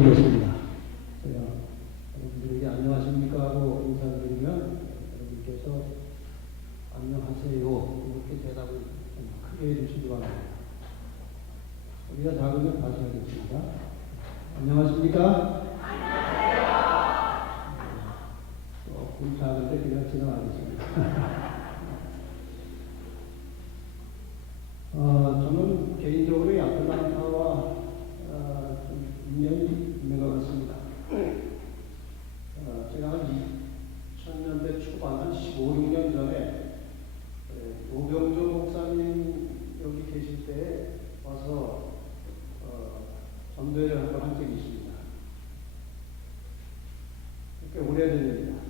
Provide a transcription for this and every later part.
하겠습니다. 제가 여러분들에게 안녕하십니까 하고 인사를 드리면 여러분께서 안녕하세요 이렇게 대답을 좀 크게 해주시기 바랍니다. 소리가 작으면 다시 하겠습니다. 안녕하십니까? 조금 작은데 그냥 지나가겠습니다. 저는 개인적으로 이 아틀란타와 좀 인연이 있는 것 같습니다. 제가 한 2000년대 초반, 한 15, 16년 전에 노병조 목사님 여기 계실 때 와서 전도회를 한 적이 있습니다. 꽤 오래된 일입니다.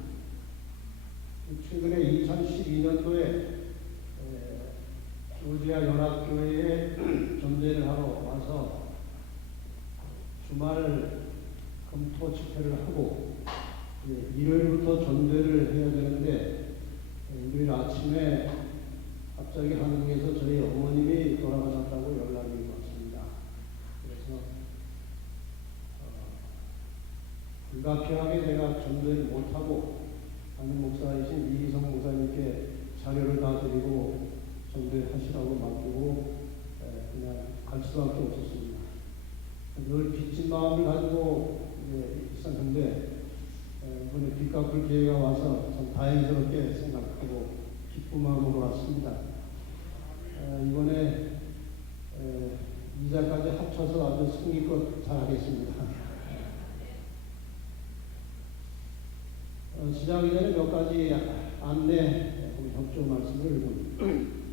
최근에 2012년도에 조지아 연합교회에 전도회를 하러 와서 주말 금토 집회를 하고 일요일부터 전도회를 해야 되는데 일요일 아침에 갑자기 한국에서 저희 어머님이 돌아가셨다고 연락이 왔습니다. 그래서 불가피하게 제가 전도회를 못하고 담임 목사이신 이희성 목사님께 자료를 다 드리고 전도회 하시라고 맡기고 그냥 갈 수밖에 없었습니다. 늘 빚진 마음을 가지고 있었는데 이번에 빚 갚을 기회가 와서 참 다행스럽게 생각하고 기쁜 마음으로 왔습니다. 이번에 이자까지 합쳐서 아주 승리껏 잘하겠습니다. 시작하기 전에 몇 가지 안내, 협조 말씀을 좀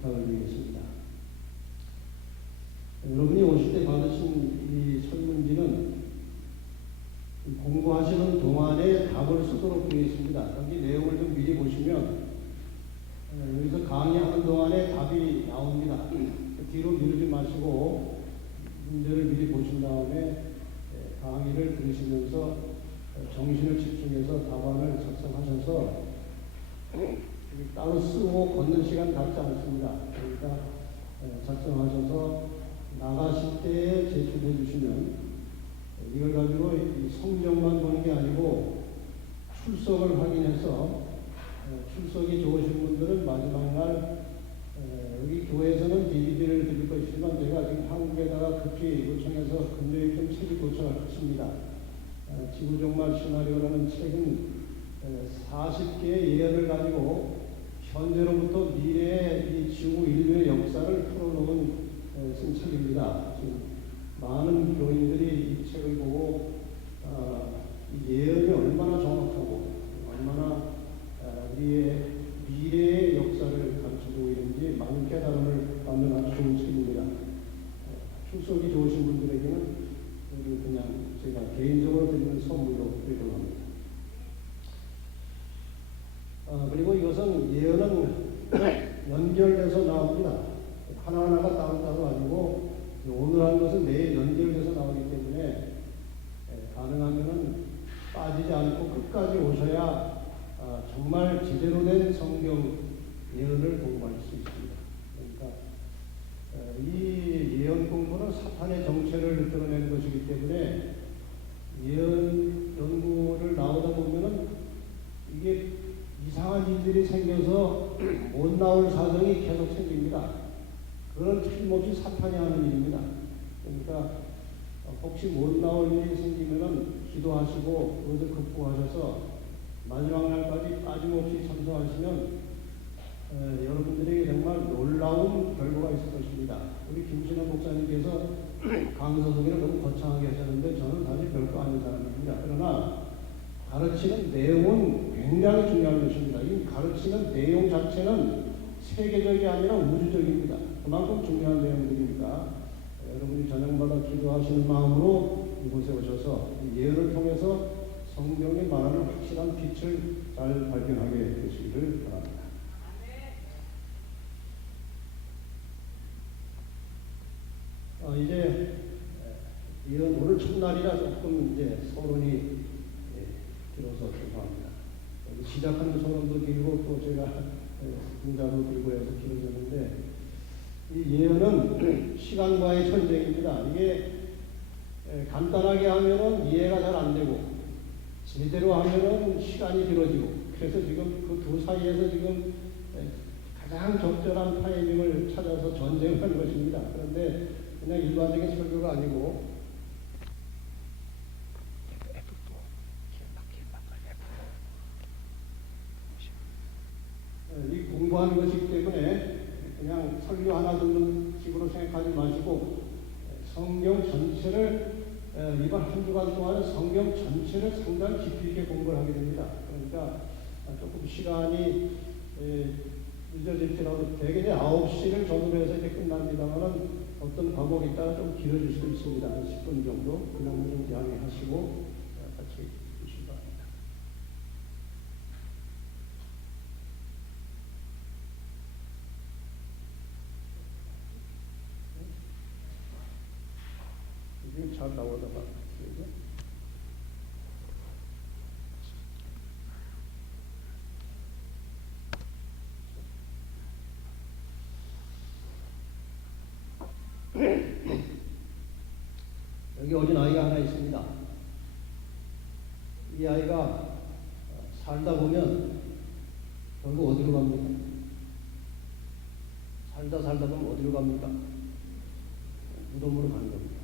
부탁드리겠습니다. 여러분이 오실 때 받으신 이 설문지는 공부하시는 동안에 답을 쓰도록 되어 있습니다. 여기 내용을 좀 미리 보시면 여기서 강의하는 동안에 답이 나옵니다. 뒤로 미루지 마시고 문제를 미리 보신 다음에 강의를 들으시면서 정신을 집중해서 답안을 작성하셔서 따로 쓰고 걷는 시간 갖지 않습니다. 그러니까 작성하셔서 나가실 때 제출해 주시면 이걸 가지고 성적만 보는 게 아니고 출석을 확인해서 출석이 좋으신 분들은 마지막 날 여기 교회에서는 DVD를 드릴 것이지만 제가 지금 한국에다가 급히 요청해서 금요일 좀 책이 도착했습니다. 지구종말 시나리오라는 책은 40개의 예언을 가지고 현재로부터 미래의 이 지구 인류의 역사를 풀어놓은 쓴 책입니다. 지금 많은 교인들이 이 책을 보고 이 예언이 얼마나 정확하고 얼마나 우리의 미래의 역사를 가르쳐주고 있는지 많은 깨달음을 받는 아주 좋은 책입니다. 출석이 좋으신 분들에게는 그냥 제가 개인적으로 드리는 선물로 드리려고 합니다. 그리고 이것은 예언은 연결돼서 나옵니다. 하나하나가 따로따로 아니고 오늘 한 것은 내일 연결돼서 나오기 때문에 가능하면 빠지지 않고 끝까지 오셔야 정말 제대로 된 성경 예언을 공부할 수 있습니다. 그러니까 이 예언 공부는 사탄의 정체를 드러내는 것이기 때문에 예언 연구를 나오다 보면은 이게 이상한 일들이 생겨서 못 나올 사정이 계속 생깁니다. 그건 틀림없이 사탄이 하는 일입니다. 그러니까 혹시 못 나올 일이 생기면은 기도하시고 그것을 극복하셔서 마지막 날까지 빠짐없이 참석하시면 여러분들에게 정말 놀라운 결과가 있을 것입니다. 우리 김신환 목사님께서 강서성이를 너무 거창하게 하셨는데 저는 사실 별거 아닌 사람입니다. 그러나 가르치는 내용은 굉장히 중요한 것입니다. 이 가르치는 내용 자체는 세계적이 아니라 우주적입니다. 그만큼 중요한 내용들이니까 여러분이 저녁마다 기도하시는 마음으로 이곳에 오셔서 예언을 통해서 성경이 말하는 확실한 빛을 잘 발견하게 되시기를 바랍니다. 이제 이런 오늘 첫날이라 조금 이제 서론이 길어서 죄송합니다. 시작하는 서론도 길고 또 제가 문자도 들고 해서 길어졌는데 이 예언은 시간과의 전쟁입니다. 이게 간단하게 하면은 이해가 잘 안 되고 제대로 하면은 시간이 길어지고 그래서 지금 그 두 사이에서 지금 가장 적절한 타이밍을 찾아서 전쟁을 하는 것입니다. 그런데 그냥 일반적인 설교가 아니고 이 공부하는 것이기 때문에 그냥 설교 하나 듣는 식으로 생각하지 마시고 성경 전체를 이번 한 주간 동안은 성경 전체를 상당히 깊이 있게 공부를 하게 됩니다. 그러니까 조금 시간이 늦어질지라도 대개 9시를 전후로 해서 이제 끝납니다만은 어떤 과목이 있다가 좀 길어질 수도 있습니다. 한 10분 정도 그 정도 좀 양해하시고 같이 보시기 바랍니다. 지금 잘 나오다가 여기 어린 아이가 하나 있습니다. 이 아이가 살다 보면 결국 어디로 갑니까? 살다 보면 어디로 갑니까? 무덤으로 가는 겁니다.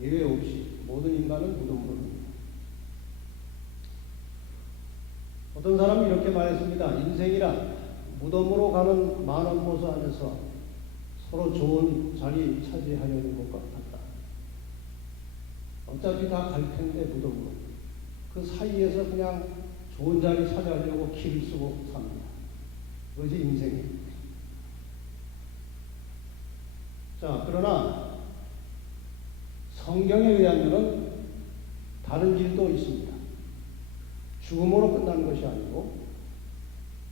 예외 없이 모든 인간은 무덤으로 갑니다. 어떤 사람은 이렇게 말했습니다. 인생이란 무덤으로 가는 많은 모습 안에서 서로 좋은 자리 차지하려는 것과 같다. 어차피 다 갈 텐데 무덤으로. 그 사이에서 그냥 좋은 자리 찾아가려고 길을 쓰고 삽니다. 그것이 인생입니다. 자, 그러나 성경에 의하면 다른 길도 있습니다. 죽음으로 끝나는 것이 아니고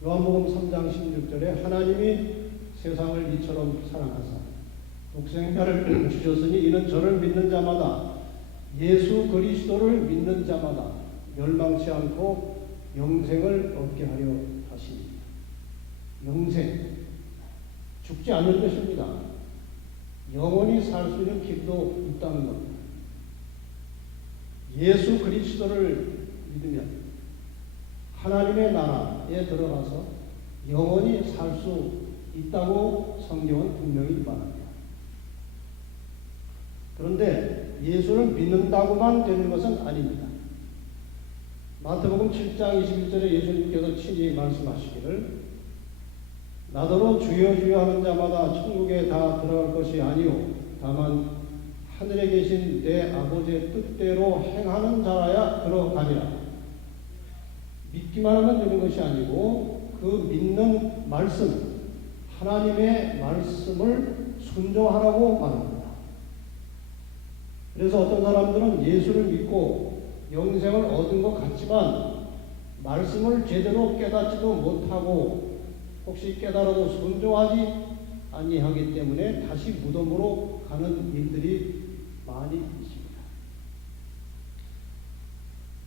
요한복음 3장 16절에 하나님이 세상을 이처럼 사랑하사 독생자를 주셨으니 이는 저를 믿는 자마다 예수 그리스도를 믿는 자마다 멸망치 않고 영생을 얻게 하려 하십니다. 영생, 죽지 않을 것입니다. 영원히 살 수 있는 길도 있다는 겁니다. 예수 그리스도를 믿으면 하나님의 나라에 들어가서 영원히 살 수 있다고 성경은 분명히 말합니다. 그런데 예수를 믿는다고만 되는 것은 아닙니다. 마태복음 7장 21절에 예수님께서 친히 말씀하시기를 나더러 주여 주여 하는 자마다 천국에 다 들어갈 것이 아니요 다만 하늘에 계신 내 아버지의 뜻대로 행하는 자라야 들어가리라. 믿기만 하면 되는 것이 아니고 그 믿는 말씀 하나님의 말씀을 순종하라고 말합니다. 그래서 어떤 사람들은 예수를 믿고 영생을 얻은 것 같지만 말씀을 제대로 깨닫지도 못하고 혹시 깨달아도 순종하지 아니하기 때문에 다시 무덤으로 가는 일들이 많이 있습니다.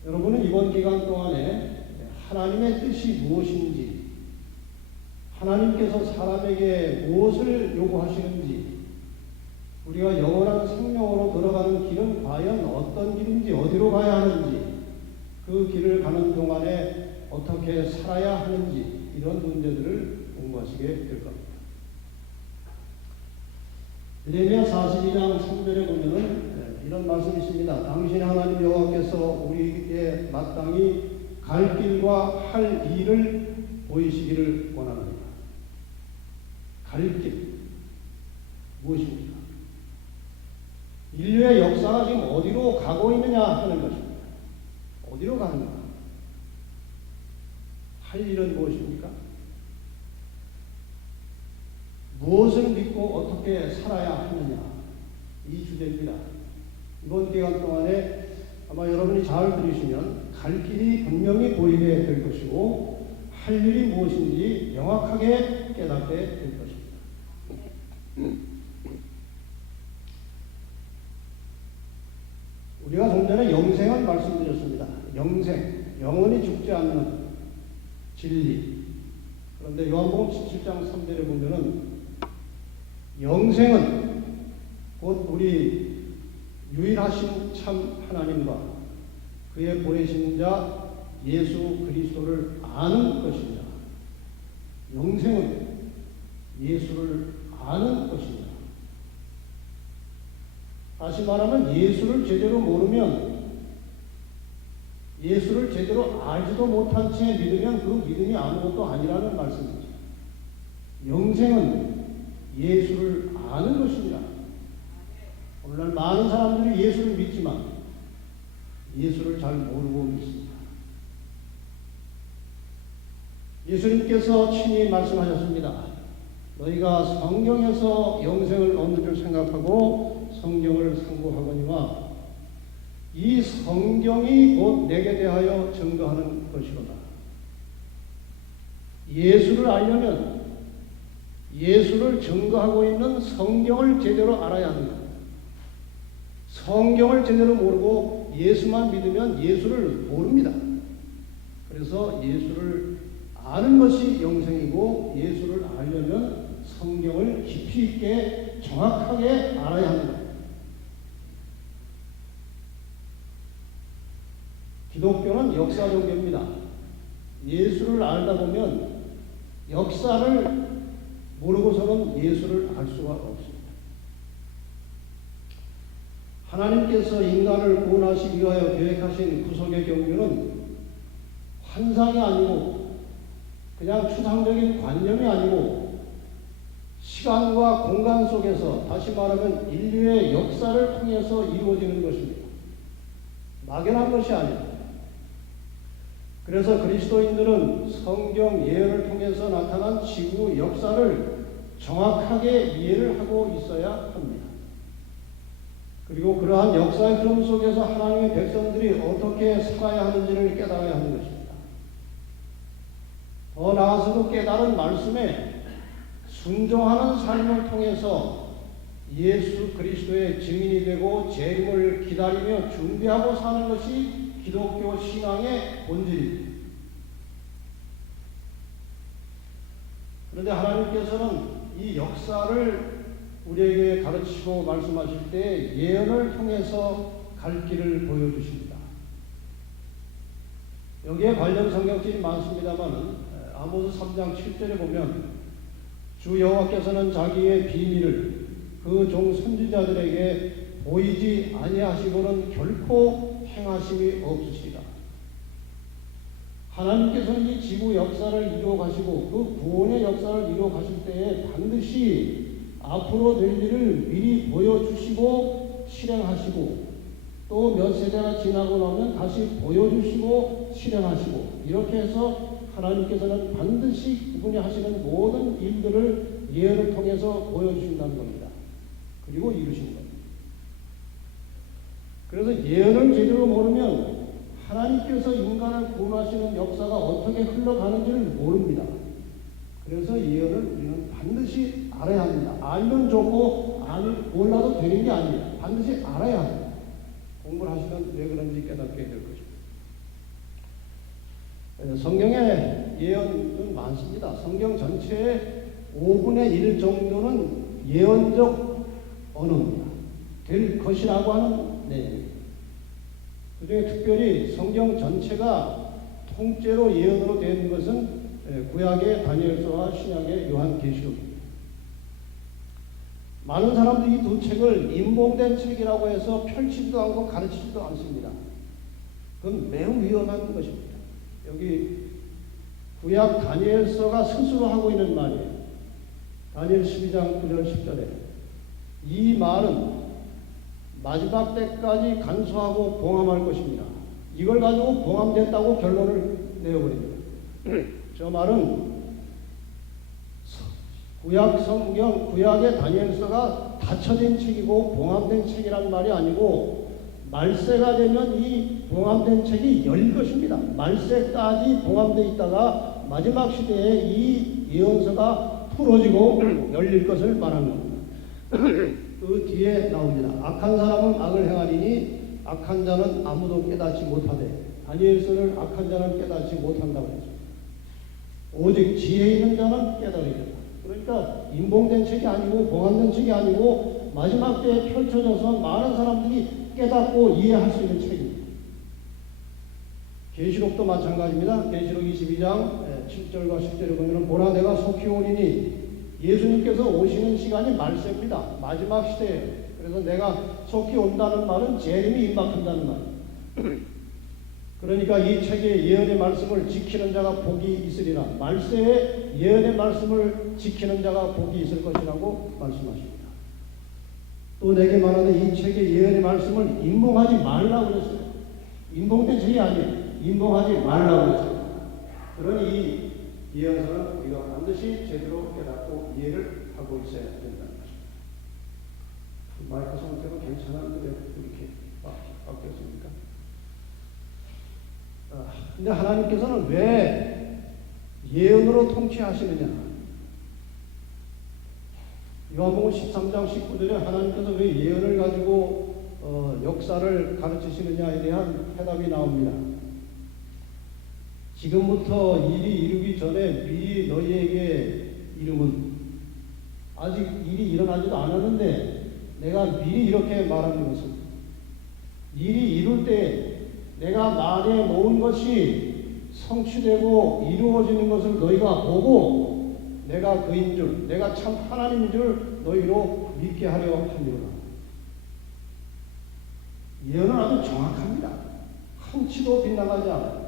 여러분은 이번 기간 동안에 하나님의 뜻이 무엇인지, 하나님께서 사람에게 무엇을 요구하시는지, 우리가 영원한 생명으로 들어가는 길은 과연 어떤 길인지, 어디로 가야 하는지, 그 길을 가는 동안에 어떻게 살아야 하는지 이런 문제들을 공부하시게 될 겁니다. 예레미야 42장 3절에 보면은 이런 말씀이 있습니다. 당신 하나님 여호와께서 우리에게 마땅히 갈 길과 할 일을 보이시기를 원합니다. 갈 길 무엇입니까? 인류의 역사가 지금 어디로 가고 있느냐 하는 것입니다. 어디로 가는가? 할 일은 무엇입니까? 무엇을 믿고 어떻게 살아야 하느냐 이 주제입니다. 이번 기간 동안에 아마 여러분이 잘 들으시면 갈 길이 분명히 보이게 될 것이고 할 일이 무엇인지 명확하게 깨닫게 될 것입니다. 우리가 좀 전에 영생을 말씀드렸습니다. 영생, 영원히 죽지 않는 진리. 그런데 요한복음 17장 3절에 보면은 영생은 곧 우리 유일하신 참 하나님과 그의 보내신 자 예수 그리스도를 아는 것이냐, 영생은 예수를 아는 것이냐. 다시 말하면 예수를 제대로 모르면, 예수를 제대로 알지도 못한 채 믿으면 그 믿음이 아무것도 아니라는 말씀이죠. 영생은 예수를 아는 것이냐. 오늘날 많은 사람들이 예수를 믿지만 예수를 잘 모르고 믿습니다. 예수님께서 친히 말씀하셨습니다. 너희가 성경에서 영생을 얻는 줄 생각하고 성경을 상고하거니와 이 성경이 곧 내게 대하여 증거하는 것이로다. 예수를 알려면 예수를 증거하고 있는 성경을 제대로 알아야 합니다. 성경을 제대로 모르고 예수만 믿으면 예수를 모릅니다. 그래서 예수를 아는 것이 영생이고, 예수를 알려면 성경을 깊이 있게 정확하게 알아야 합니다. 기독교는 역사 종교입니다. 예수를 알다 보면 역사를 모르고서는 예수를 알 수가 없습니다. 하나님께서 인간을 구원하시기 위하여 계획하신 구속의 경륜은 환상이 아니고 그냥 추상적인 관념이 아니고 시간과 공간 속에서, 다시 말하면 인류의 역사를 통해서 이루어지는 것입니다. 막연한 것이 아닙니다. 그래서 그리스도인들은 성경 예언을 통해서 나타난 지구 역사를 정확하게 이해를 하고 있어야 합니다. 그리고 그러한 역사의 흐름 속에서 하나님의 백성들이 어떻게 살아야 하는지를 깨달아야 하는 것입니다. 더 나아가서도 깨달은 말씀에 순종하는 삶을 통해서 예수 그리스도의 증인이 되고 재림을 기다리며 준비하고 사는 것이 기독교 신앙의 본질입니다. 그런데 하나님께서는 이 역사를 우리에게 가르치고 말씀하실 때 예언을 통해서 갈 길을 보여주십니다. 여기에 관련 성경들이 많습니다만 아모스 3장 7절에 보면 주 여호와께서는 자기의 비밀을 그 종 선지자들에게 보이지 아니하시고는 결코 행하심이 없으시리라. 하나님께서는 이 지구 역사를 이루어 가시고 그 구원의 역사를 이루어 가실 때에 반드시 앞으로 될 일을 미리 보여주시고 실행하시고, 또 몇 세대가 지나고 나면 다시 보여주시고 실행하시고, 이렇게 해서 하나님께서는 반드시 그분이 하시는 모든 일들을 예언을 통해서 보여주신다는 겁니다. 그리고 이루시는 겁니다. 그래서 예언을 제대로 모르면 하나님께서 인간을 구원하시는 역사가 어떻게 흘러가는지를 모릅니다. 그래서 예언을 우리는 반드시 알아야 합니다. 알면 좋고 몰라도 되는 게 아닙니다. 반드시 알아야 합니다. 공부를 하시면 왜 그런지 깨닫게 될 것입니다. 성경에 예언은 많습니다. 성경 전체의 5분의 1 정도는 예언적 언어입니다. 될 것이라고 하는 내용입니다. 그중에 특별히 성경 전체가 통째로 예언으로 된 것은 구약의 다니엘서와 신약의 요한계시록입니다. 많은 사람들이 이 두 책을 인봉된 책이라고 해서 펼치지도 않고 가르치지도 않습니다. 그건 매우 위험한 것입니다. 여기 구약 다니엘서가 스스로 하고 있는 말이에요. 다니엘 12장 9절 10절에 이 말은 마지막 때까지 간수하고 봉함할 것입니다. 이걸 가지고 봉함됐다고 결론을 내어버립니다. 저 말은 구약 성경, 구약의 다니엘서가 닫혀진 책이고 봉함된 책이란 말이 아니고, 말세가 되면 이 봉함된 책이 열릴 것입니다. 말세까지 봉함되어 있다가 마지막 시대에 이 예언서가 풀어지고 열릴 것을 말하는 겁니다. 그 뒤에 나옵니다. 악한 사람은 악을 행하리니 악한 자는 아무도 깨닫지 못하되, 다니엘서를 악한 자는 깨닫지 못한다고 했습니다. 오직 지혜 있는 자는 깨달으리라. 그러니까 인봉된 책이 아니고 봉함된 책이 아니고 마지막 때에 펼쳐져서 많은 사람들이 깨닫고 이해할 수 있는 책입니다. 계시록도 마찬가지입니다. 계시록 22장 7절과 10절에 보면 보라 내가 속히 오리니 예수님께서 오시는 시간이 말세입니다. 마지막 시대예요. 그래서 내가 속히 온다는 말은 재림이 임박한다는 말. 그러니까 이 책의 예언의 말씀을 지키는 자가 복이 있으리라. 말세에 예언의 말씀을 지키는 자가 복이 있을 것이라고 말씀하십니다. 또 내게 말하는 이 책의 예언의 말씀을 임봉하지 말라고 그랬어요. 임봉된 책이 아니에요. 임봉하지 말라고 그랬어요. 그러니 이 예언서는 우리가 반드시 제대로 깨닫고 이해를 하고 있어야 된다는 것입니다. 마이크 상태가 괜찮았는데 왜 이렇게 바뀌었습니까? 근데 하나님께서는 왜 예언으로 통치하시느냐? 요한복음 13장 19절에 하나님께서 왜 예언을 가지고 역사를 가르치시느냐에 대한 해답이 나옵니다. 지금부터 일이 이루기 전에 미리 너희에게 이름은 아직 일이 일어나지도 않았는데 내가 미리 이렇게 말하는 것은 일이 이룰 때 내가 말해 놓은 것이 성취되고 이루어지는 것을 너희가 보고 내가 그인 줄, 내가 참 하나님인 줄 너희로 믿게 하려 함이로라. 예언은 아주 정확합니다. 한치도 빗나가지 않아요.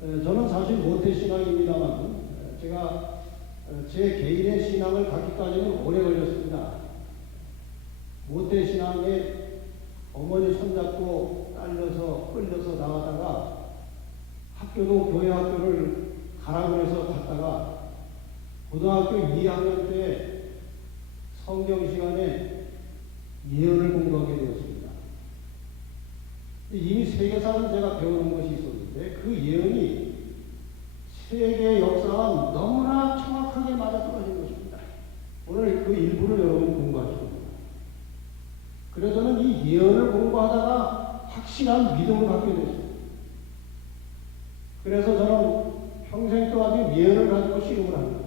저는 사실 모태신앙입니다만 제가 제 개인의 신앙을 갖기까지는 오래 걸렸습니다. 모태신앙에 어머니 손잡고 딸려서 끌려서 나가다가 학교도 교회 학교를 가라고 해서 갔다가 고등학교 2학년 때 성경 시간에 예언을 공부하게 되었습니다. 이미 세계사는 제가 배우는 것이 있었는데 그 예언이 세계 역사와 너무나 정확하게 맞아떨어진 것입니다. 오늘 그 일부를 여러분이 공부하실 겁니다. 그래서 저는 이 예언을 공부하다가 확실한 믿음을 갖게 됐어요. 그래서 저는 평생 동안 예언을 가지고 씨름을 합니다.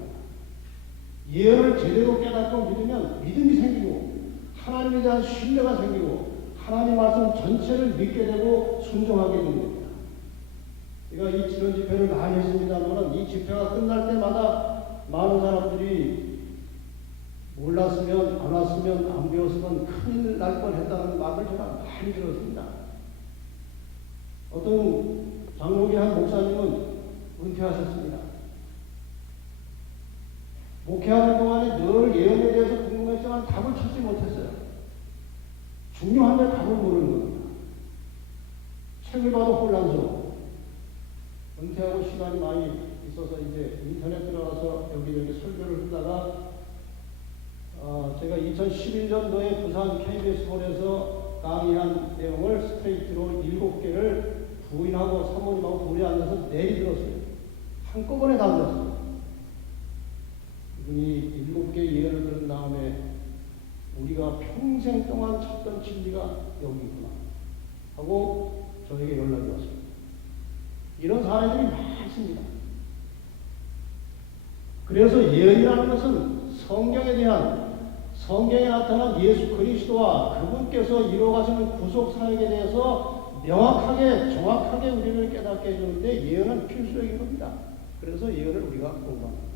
예언을 제대로 깨닫고 믿으면 믿음이 생기고 하나님에 대한 신뢰가 생기고 하나님 말씀 전체를 믿게 되고 순종하게 되는 겁니다. 제가 이 지론 집회를 많이 했습니다만 이 집회가 끝날 때마다 많은 사람들이 몰랐으면 안 왔으면 안 배웠으면 큰일 날 뻔했다는 말을 제가 많이 들었습니다. 어떤 장로교 한 목사님은 은퇴하셨습니다. 목회하는 동안에 늘 예언에 대해서 궁금했지만 답을 찾지 못했어요. 중요한데 답을 모르는 겁니다. 책을 봐도 혼란스러워. 은퇴하고 시간이 많이 있어서 이제 인터넷 들어가서 여기저기 설교를 하다가 제가 2011년도에 부산 KBS홀에서 강의한 내용을 스트레이트로 7개를 부인하고 사모님하고 둘이 앉아서 내리 들었어요. 한꺼번에 다 들었어요. 이분이 7개 예언을 들은 다음에 우리가 평생 동안 찾던 진리가 여기구나 하고 저에게 연락이 왔습니다. 이런 사례들이 많습니다. 그래서 예언이라는 것은 성경에 나타난 예수 그리스도와 그분께서 이루어가시는 구속 사역에 대해서 명확하게 정확하게 우리를 깨닫게 해주는데 예언은 필수적인 겁니다. 그래서 예언을 우리가 공부합니다.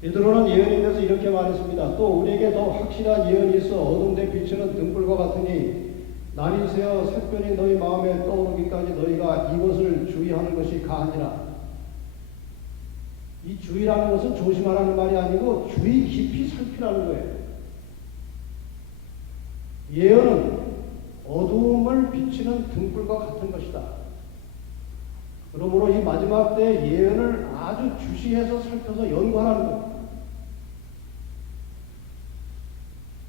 베드로는 예언에 대해서 이렇게 말했습니다. 또 우리에게 더 확실한 예언이 있어 어두운데 비추는 등불과 같으니 날이 새어 샛별이 너희 마음에 떠오르기까지 너희가 이것을 주의하는 것이 가하니라. 이 주의라는 것은 조심하라는 말이 아니고 주의 깊이 살피라는 거예요. 예언은 어두움을 비치는 등불과 같은 것이다. 그러므로 이 마지막 때 예언을 아주 주시해서 살펴서 연구하라는 겁니다.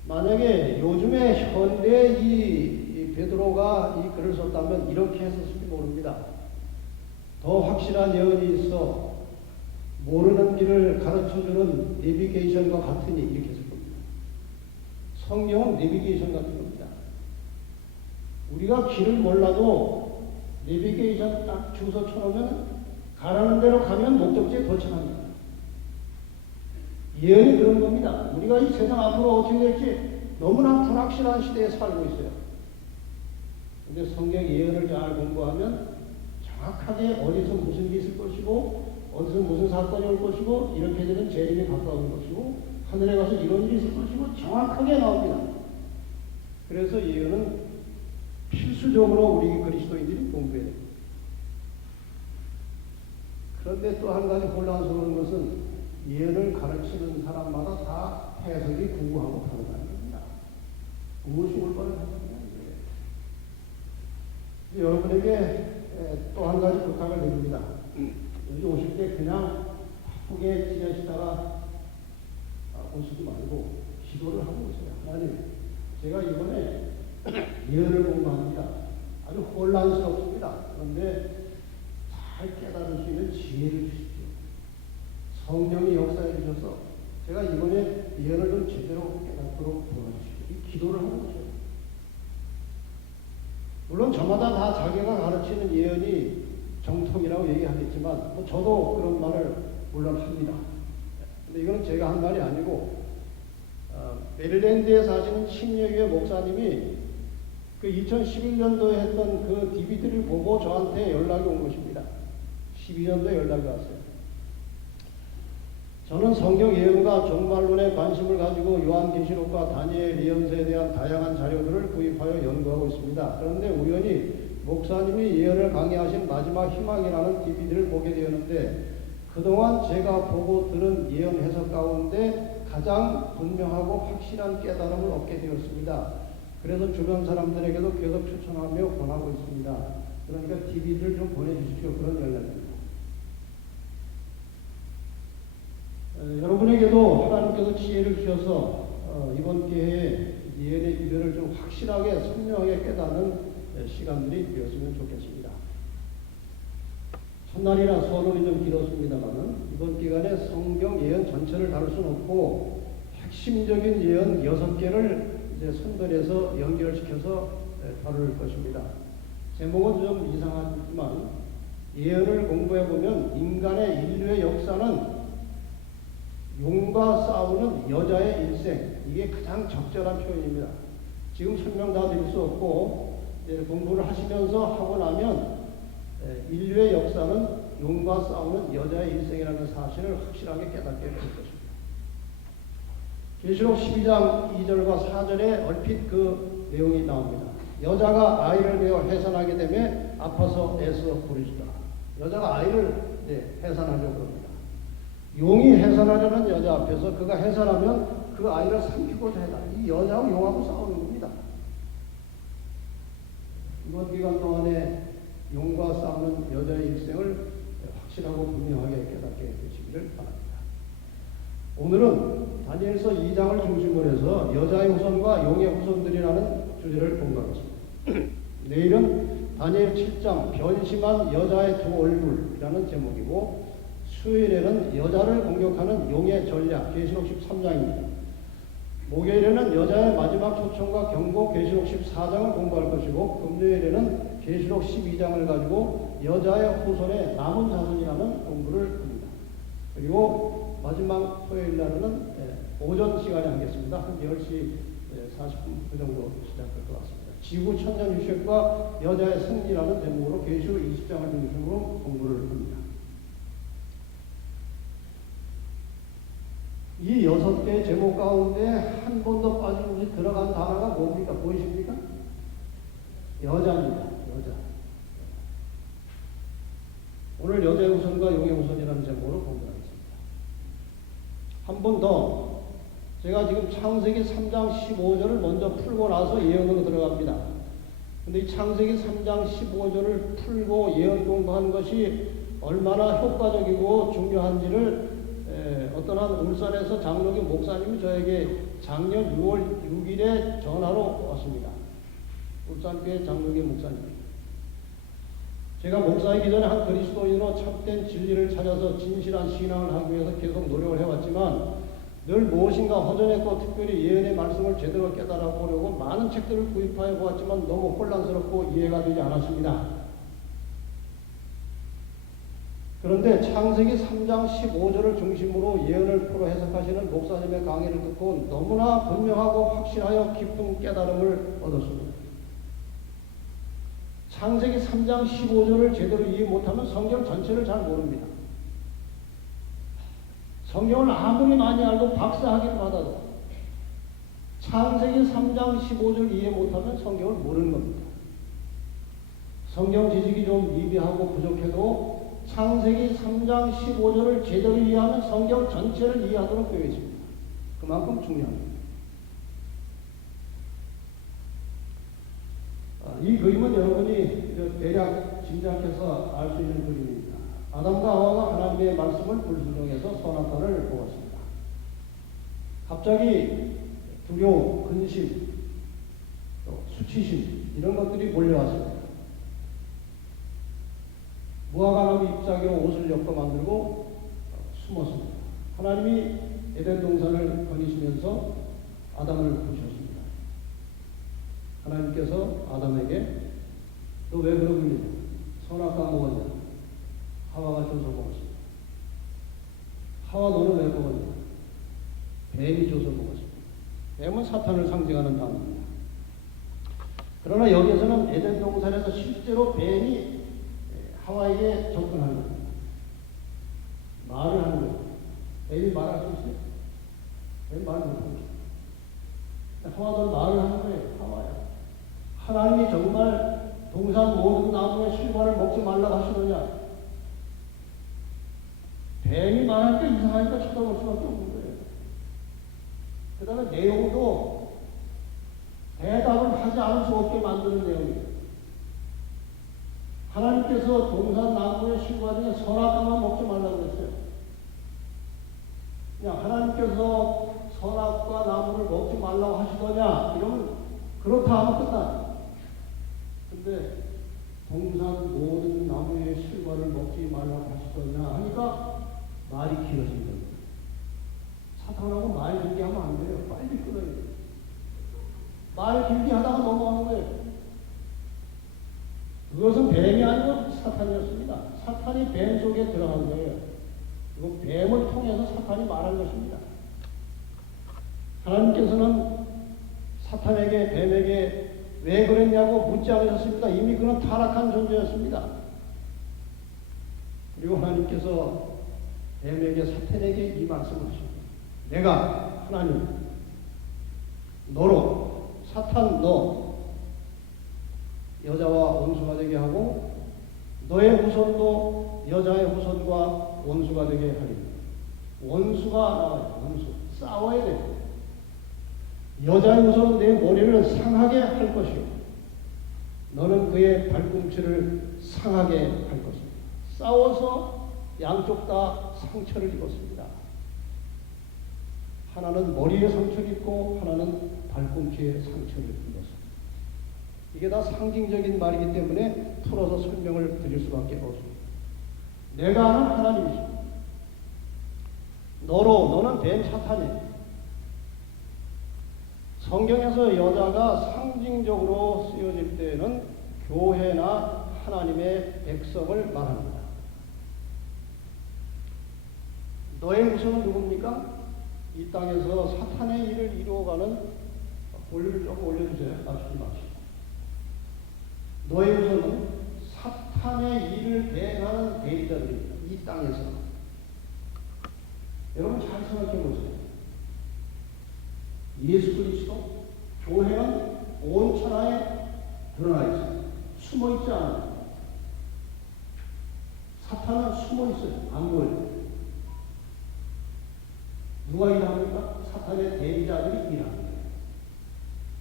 만약에 요즘에 현대 이 베드로가 이 글을 썼다면 이렇게 했었을지 모릅니다. 더 확실한 예언이 있어 모르는 길을 가르쳐주는 내비게이션과 같으니 이렇게 했을 겁니다. 성경은 내비게이션 같은 겁니다. 우리가 길을 몰라도 내비게이션 딱 주소 쳐놓으면 가라는 대로 가면 목적지에 도착합니다. 예언이 그런 겁니다. 우리가 이 세상 앞으로 어떻게 될지 너무나 불확실한 시대에 살고 있어요. 근데 성경 예언을 잘 공부하면 정확하게 어디서 무슨 일이 있을 것이고 어디서 무슨 사건이 올 것이고 이렇게 되면 재림이 가까운 것이고 하늘에 가서 이런 일이 있을 것이고 정확하게 나옵니다. 그래서 예언은 필수적으로 우리 그리스도인들이 공부해야 됩니다. 그런데 또 한 가지 혼란스러운 것은 예언을 가르치는 사람마다 다 해석이 구구하고 다르다는 겁니다. 무엇이 올바른 해석이냐 이거예요. 여러분에게 또 한 가지 부탁을 드립니다. 여기 오실 때 그냥 바쁘게 지내시다가 오시지 말고 기도를 하고 오세요. 하나님, 제가 이번에 예언을 공부합니다. 아주 혼란스럽습니다. 그런데 잘 깨달을 수 있는 지혜를 주십시오. 성령이 역사해 주셔서 제가 이번에 예언을 좀 제대로 깨닫도록 도와주십시오. 이 기도를 하고 오세요. 물론 저마다 다 자기가 가르치는 예언이 정통이라고 얘기하겠지만 저도 그런 말을 물론 합니다. 근데 이건 제가 한 말이 아니고 메릴랜드에 사시는 신여교회 목사님이 그 2011년도에 했던 그 DVD를 보고 저한테 연락이 온 것입니다. 12년도에 연락이 왔어요. 저는 성경 예언과 종말론에 관심을 가지고 요한계시록과 다니엘 예언서에 대한 다양한 자료들을 구입하여 연구하고 있습니다. 그런데 우연히 목사님이 예언을 강의하신 마지막 희망이라는 DVD를 보게 되었는데 그동안 제가 보고 들은 예언 해석 가운데 가장 분명하고 확실한 깨달음을 얻게 되었습니다. 그래서 주변 사람들에게도 계속 추천하며 권하고 있습니다. 그러니까 DVD를 좀 보내주십시오. 그런 연락입니다. 여러분에게도 하나님께서 지혜를 주셔서 이번 기회에 예언의 이별을 좀 확실하게 선명하게 깨닫는 시간들이 되었으면 좋겠습니다. 첫날이라 서론이 좀 길었습니다만 이번 기간에 성경 예언 전체를 다룰 수는 없고 핵심적인 예언 6개를 이제 선별해서 연결시켜서 다룰 것입니다. 제목은 좀 이상하지만 예언을 공부해보면 인간의 인류의 역사는 용과 싸우는 여자의 일생, 이게 가장 적절한 표현입니다. 지금 설명 다 드릴 수 없고 공부를 하시면서 하고 나면 인류의 역사는 용과 싸우는 여자의 일생이라는 사실을 확실하게 깨닫게 될 것입니다. 계시록 12장 2절과 4절에 얼핏 그 내용이 나옵니다. 여자가 아이를 베어 해산하게 되면 아파서 애써 부르짖더라. 여자가 아이를 해산하려고 합니다. 용이 해산하려는 여자 앞에서 그가 해산하면 그 아이를 삼키고자 해라. 이 여자하고 용하고 싸우는 겁니다. 이번 기간 동안에 용과 싸우는 여자의 일생을 확실하고 분명하게 깨닫게 되시기를 바랍니다. 오늘은 다니엘서 2장을 중심으로 해서 여자의 후손과 용의 후손들이라는 주제를 공부하겠습니다. 내일은 다니엘 7장 변심한 여자의 두 얼굴이라는 제목이고 수요일에는 여자를 공격하는 용의 전략 계시록 13장입니다. 목요일에는 여자의 마지막 초청과 경고 계시록 14장을 공부할 것이고 금요일에는 계시록 12장을 가지고 여자의 후손의 남은 자손이라는 공부를 합니다. 그리고 마지막 토요일 날은 오전 시간에 하겠습니다. 한 10시 40분 그 정도 시작할 것 같습니다. 지구 천년 유색과 여자의 승리라는 제목으로 계시록 20장을 중심으로 공부를 합니다. 이 6개의 제목 가운데 한 번도 빠짐없이 들어간 단어가 뭡니까? 보이십니까? 여자입니다. 여자. 오늘 여자의 후손과 용의 후손이라는 제목으로 공부하겠습니다. 한 번 더 제가 지금 창세기 3장 15절을 먼저 풀고 나서 예언으로 들어갑니다. 근데 이 창세기 3장 15절을 풀고 예언 공부하는 것이 얼마나 효과적이고 중요한지를 어떤 한 울산에서 장로교 목사님이 저에게 작년 6월 6일에 전화로 왔습니다. 울산교회 장로교 목사님. 제가 목사이기 전에 한 그리스도인으로 참된 진리를 찾아서 진실한 신앙을 하기 위해서 계속 노력을 해왔지만 늘 무엇인가 허전했고 특별히 예언의 말씀을 제대로 깨달아 보려고 많은 책들을 구입하여 보았지만 너무 혼란스럽고 이해가 되지 않았습니다. 그런데 창세기 3장 15절을 중심으로 예언을 풀어 해석하시는 목사님의 강의를 듣고 너무나 분명하고 확실하여 깊은 깨달음을 얻었습니다. 창세기 3장 15절을 제대로 이해 못하면 성경 전체를 잘 모릅니다. 성경을 아무리 많이 알고 박사학위를 받아도 창세기 3장 15절 이해 못하면 성경을 모르는 겁니다. 성경 지식이 좀 미비하고 부족해도 창세기 3장 15절을 제대로 이해하면 성경 전체를 이해하도록 되어 있습니다. 그만큼 중요합니다. 이 그림은 여러분이 대략 짐작해서 알 수 있는 그림입니다. 아담과 하와가 하나님의 말씀을 불순종해서 선악과를 먹었습니다. 갑자기 두려움, 근심, 수치심 이런 것들이 몰려왔습니다. 무화과나무 잎사귀로 옷을 엮어 만들고 숨었습니다. 하나님이 에덴 동산을 거니시면서 아담을 부르셨습니다. 하나님께서 아담에게 너 왜 그러고 있냐? 선악과 먹었냐? 하와가 줘서 먹었습니다. 하와 너는 왜 먹었냐? 뱀이 줘서 먹었습니다. 뱀은 사탄을 상징하는 단어입니다. 그러나 여기에서는 에덴 동산에서 실제로 뱀이 하와에게 접근하는 겁니다. 말을 하는 거예요. 뱀이 말할 수 있어요? 뱀 말 못합니다. 하와도 말을 하는 거예요. 하와야. 하나님이 정말 동산 모든 나무의 실과를 먹지 말라고 하시느냐? 뱀이 말하니까 이상하니까 쳐다볼 수밖에 없는 거예요. 그 다음에 내용도 대답을 하지 않을 수 없게 만드는 내용이에요. 하나님께서 동산 나무의 실과 중에 선악과만 먹지 말라고 그랬어요. 그냥 하나님께서 선악과 나무를 먹지 말라고 하시더냐? 이러면 그렇다 하면 끝나. 근데 동산 모든 나무의 실과를 먹지 말라고 하시더냐 하니까 말이 길어진 겁니다. 사탄하고 말 길게 하면 안 돼요. 빨리 끊어야 돼요. 말 길게 하다가 넘어가는 거예요. 그것은 뱀이 아니고 사탄이었습니다. 사탄이 뱀 속에 들어간 거예요. 그리고 뱀을 통해서 사탄이 말한 것입니다. 하나님께서는 사탄에게, 뱀에게 왜 그랬냐고 묻지 않으셨습니다. 이미 그는 타락한 존재였습니다. 그리고 하나님께서 뱀에게, 사탄에게 이 말씀을 하십니다. 내가 하나님 너로, 사탄 너 여자와 원수가 되게 하고 너의 후손도 여자의 후손과 원수가 되게 하리니. 원수가 나와요. 원수. 싸워야 돼요. 여자의 후손은 내 머리를 상하게 할 것이요 너는 그의 발꿈치를 상하게 할 것입니다. 싸워서 양쪽 다 상처를 입었습니다. 하나는 머리에 상처를 입고 하나는 발꿈치에 상처를 입었습니다. 이게 다 상징적인 말이기 때문에 풀어서 설명을 드릴 수밖에 없습니다. 내가 아는 하나님이십니다. 너는 뱀 사탄이에요. 성경에서 여자가 상징적으로 쓰여질 때는 교회나 하나님의 백성을 말합니다. 너의 후손은 누굽니까? 이 땅에서 사탄의 일을 이루어가는, 볼륨을 조금 올려주세요. 낮추지 마시고. 너의 후손은 사탄의 일을 대행하는 대리자들입니다. 이 땅에서. 여러분 잘 생각해 보세요. 예수 그리스도, 교회는 온 천하에 드러나 있어요. 숨어 있지 않아요. 사탄은 숨어 있어요. 안 보여요. 누가 일합니까? 사탄의 대리자들이 일합니다.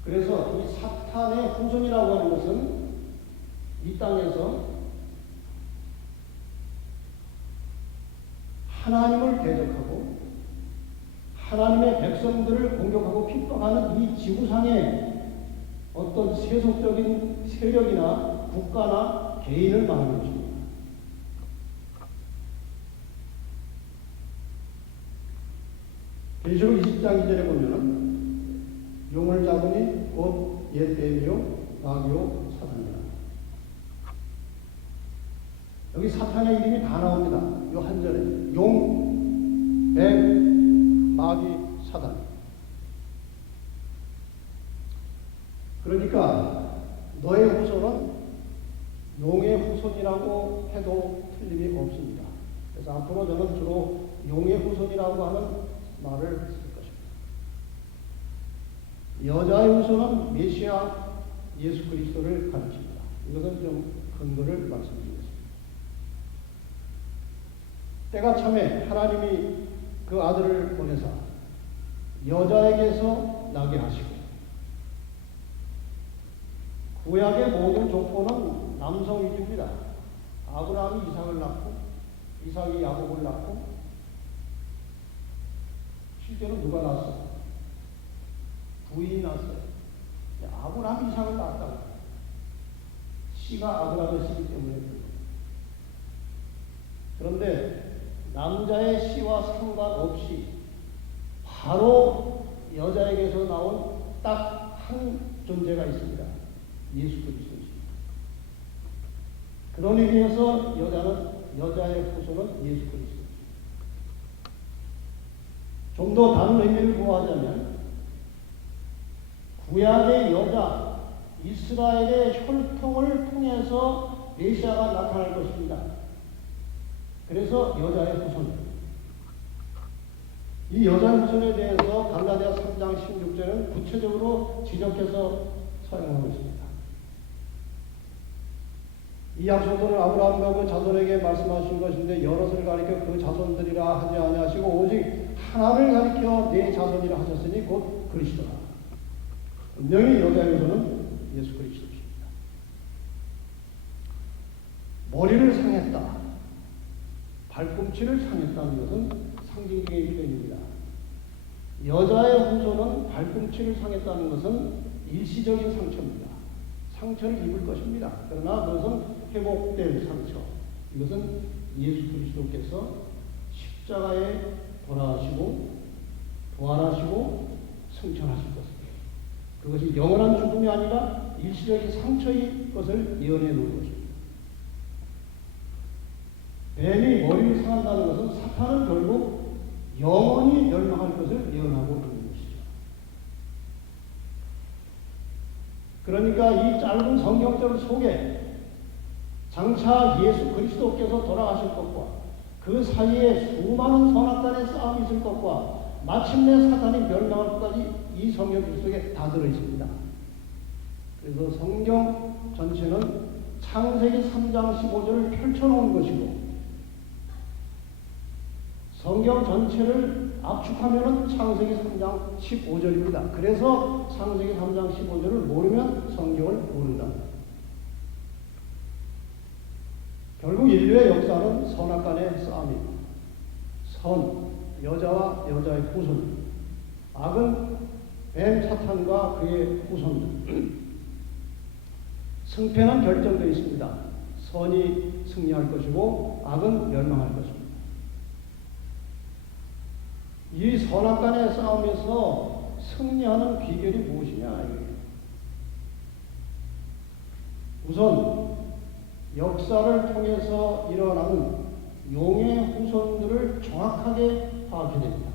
그래서 이 사탄의 후손이라고 하는 것은 이 땅에서 하나님을 대적하고 하나님의 백성들을 공격하고 핍박하는 이 지구상의 어떤 세속적인 세력이나 국가나 개인을 말하는 것입니다. 계시록 20장 2절에 보면은 용을 잡으니 곧 옛 뱀이요 마귀요 사탄이라. 여기 사탄의 이름이 다 나옵니다. 이 한 절에 용, 백, 마귀, 사단. 그러니까 너의 후손은 용의 후손이라고 해도 틀림이 없습니다. 그래서 앞으로 저는 주로 용의 후손이라고 하는 말을 쓸 것입니다. 여자의 후손은 메시아 예수 그리스도를 가르칩니다. 이것은 좀 근거를 말씀드리겠습니다. 때가 참에 하나님이 그 아들을 보내사 여자에게서 나게 하시고, 구약의 모든 족보는 남성 위주입니다. 아브라함이 이삭을 낳고 이삭이 야곱을 낳고, 실제로 누가 낳았어? 부인이 낳았어요. 아브라함이 이삭을 낳았다고. 씨가 아브라함의 씨이기 때문에. 그런데 남자의 씨와 상관없이 바로 여자에게서 나온 딱 한 존재가 있습니다. 예수 그리스도입니다. 그런 의미에서 여자의 후손은 예수 그리스도입니다. 좀 더 다른 의미를 구하자면 구약의 여자 이스라엘의 혈통을 통해서 메시아가 나타날 것입니다. 그래서 여자의 후손. 이 여자의 후손에 대해서 갈라디아 3장 16절은 구체적으로 지적해서 사용하고 있습니다. 이 약속은 아브라함과 그 자손에게 말씀하신 것인데 여럿을 가리켜 그 자손들이라 하지 아니하시고 오직 하나를 가리켜 네 자손이라 하셨으니 곧 그리스도라. 분명히 여자의 후손은 예수 그리스도입니다. 머리를 상했다, 발꿈치를 상했다는 것은 상징적인 표현입니다. 여자의 후손은 발꿈치를 상했다는 것은 일시적인 상처입니다. 상처를 입을 것입니다. 그러나 그것은 회복될 상처. 이것은 예수 그리스도께서 십자가에 돌아가시고 부활하시고 승천하실 것입니다. 그것이 영원한 죽음이 아니라 일시적인 상처의 것을 예언해 놓은 것입니다. 뱀이 머리를 상한다는 것은 사탄은 결국 영원히 멸망할 것을 예언하고 있는 것이죠. 그러니까 이 짧은 성경절 속에 장차 예수 그리스도께서 돌아가실 것과 그 사이에 수많은 선악간의 싸움이 있을 것과 마침내 사탄이 멸망할 것까지 이 성경절 속에 다 들어있습니다. 그래서 성경 전체는 창세기 3장 15절을 펼쳐놓은 것이고 성경 전체를 압축하면 창세기 3장 15절입니다. 그래서 창세기 3장 15절을 모르면 성경을 모른다. 결국 인류의 역사는 선악간의 싸움입니다. 선, 여자와 여자의 후손, 악은 뱀 사탄과 그의 후손들. 승패는 결정되어 있습니다. 선이 승리할 것이고 악은 멸망할 것입니다. 이 선악간의 싸움에서 승리하는 비결이 무엇이냐? 우선 역사를 통해서 일어나는 용의 후손들을 정확하게 파악해야 됩니다.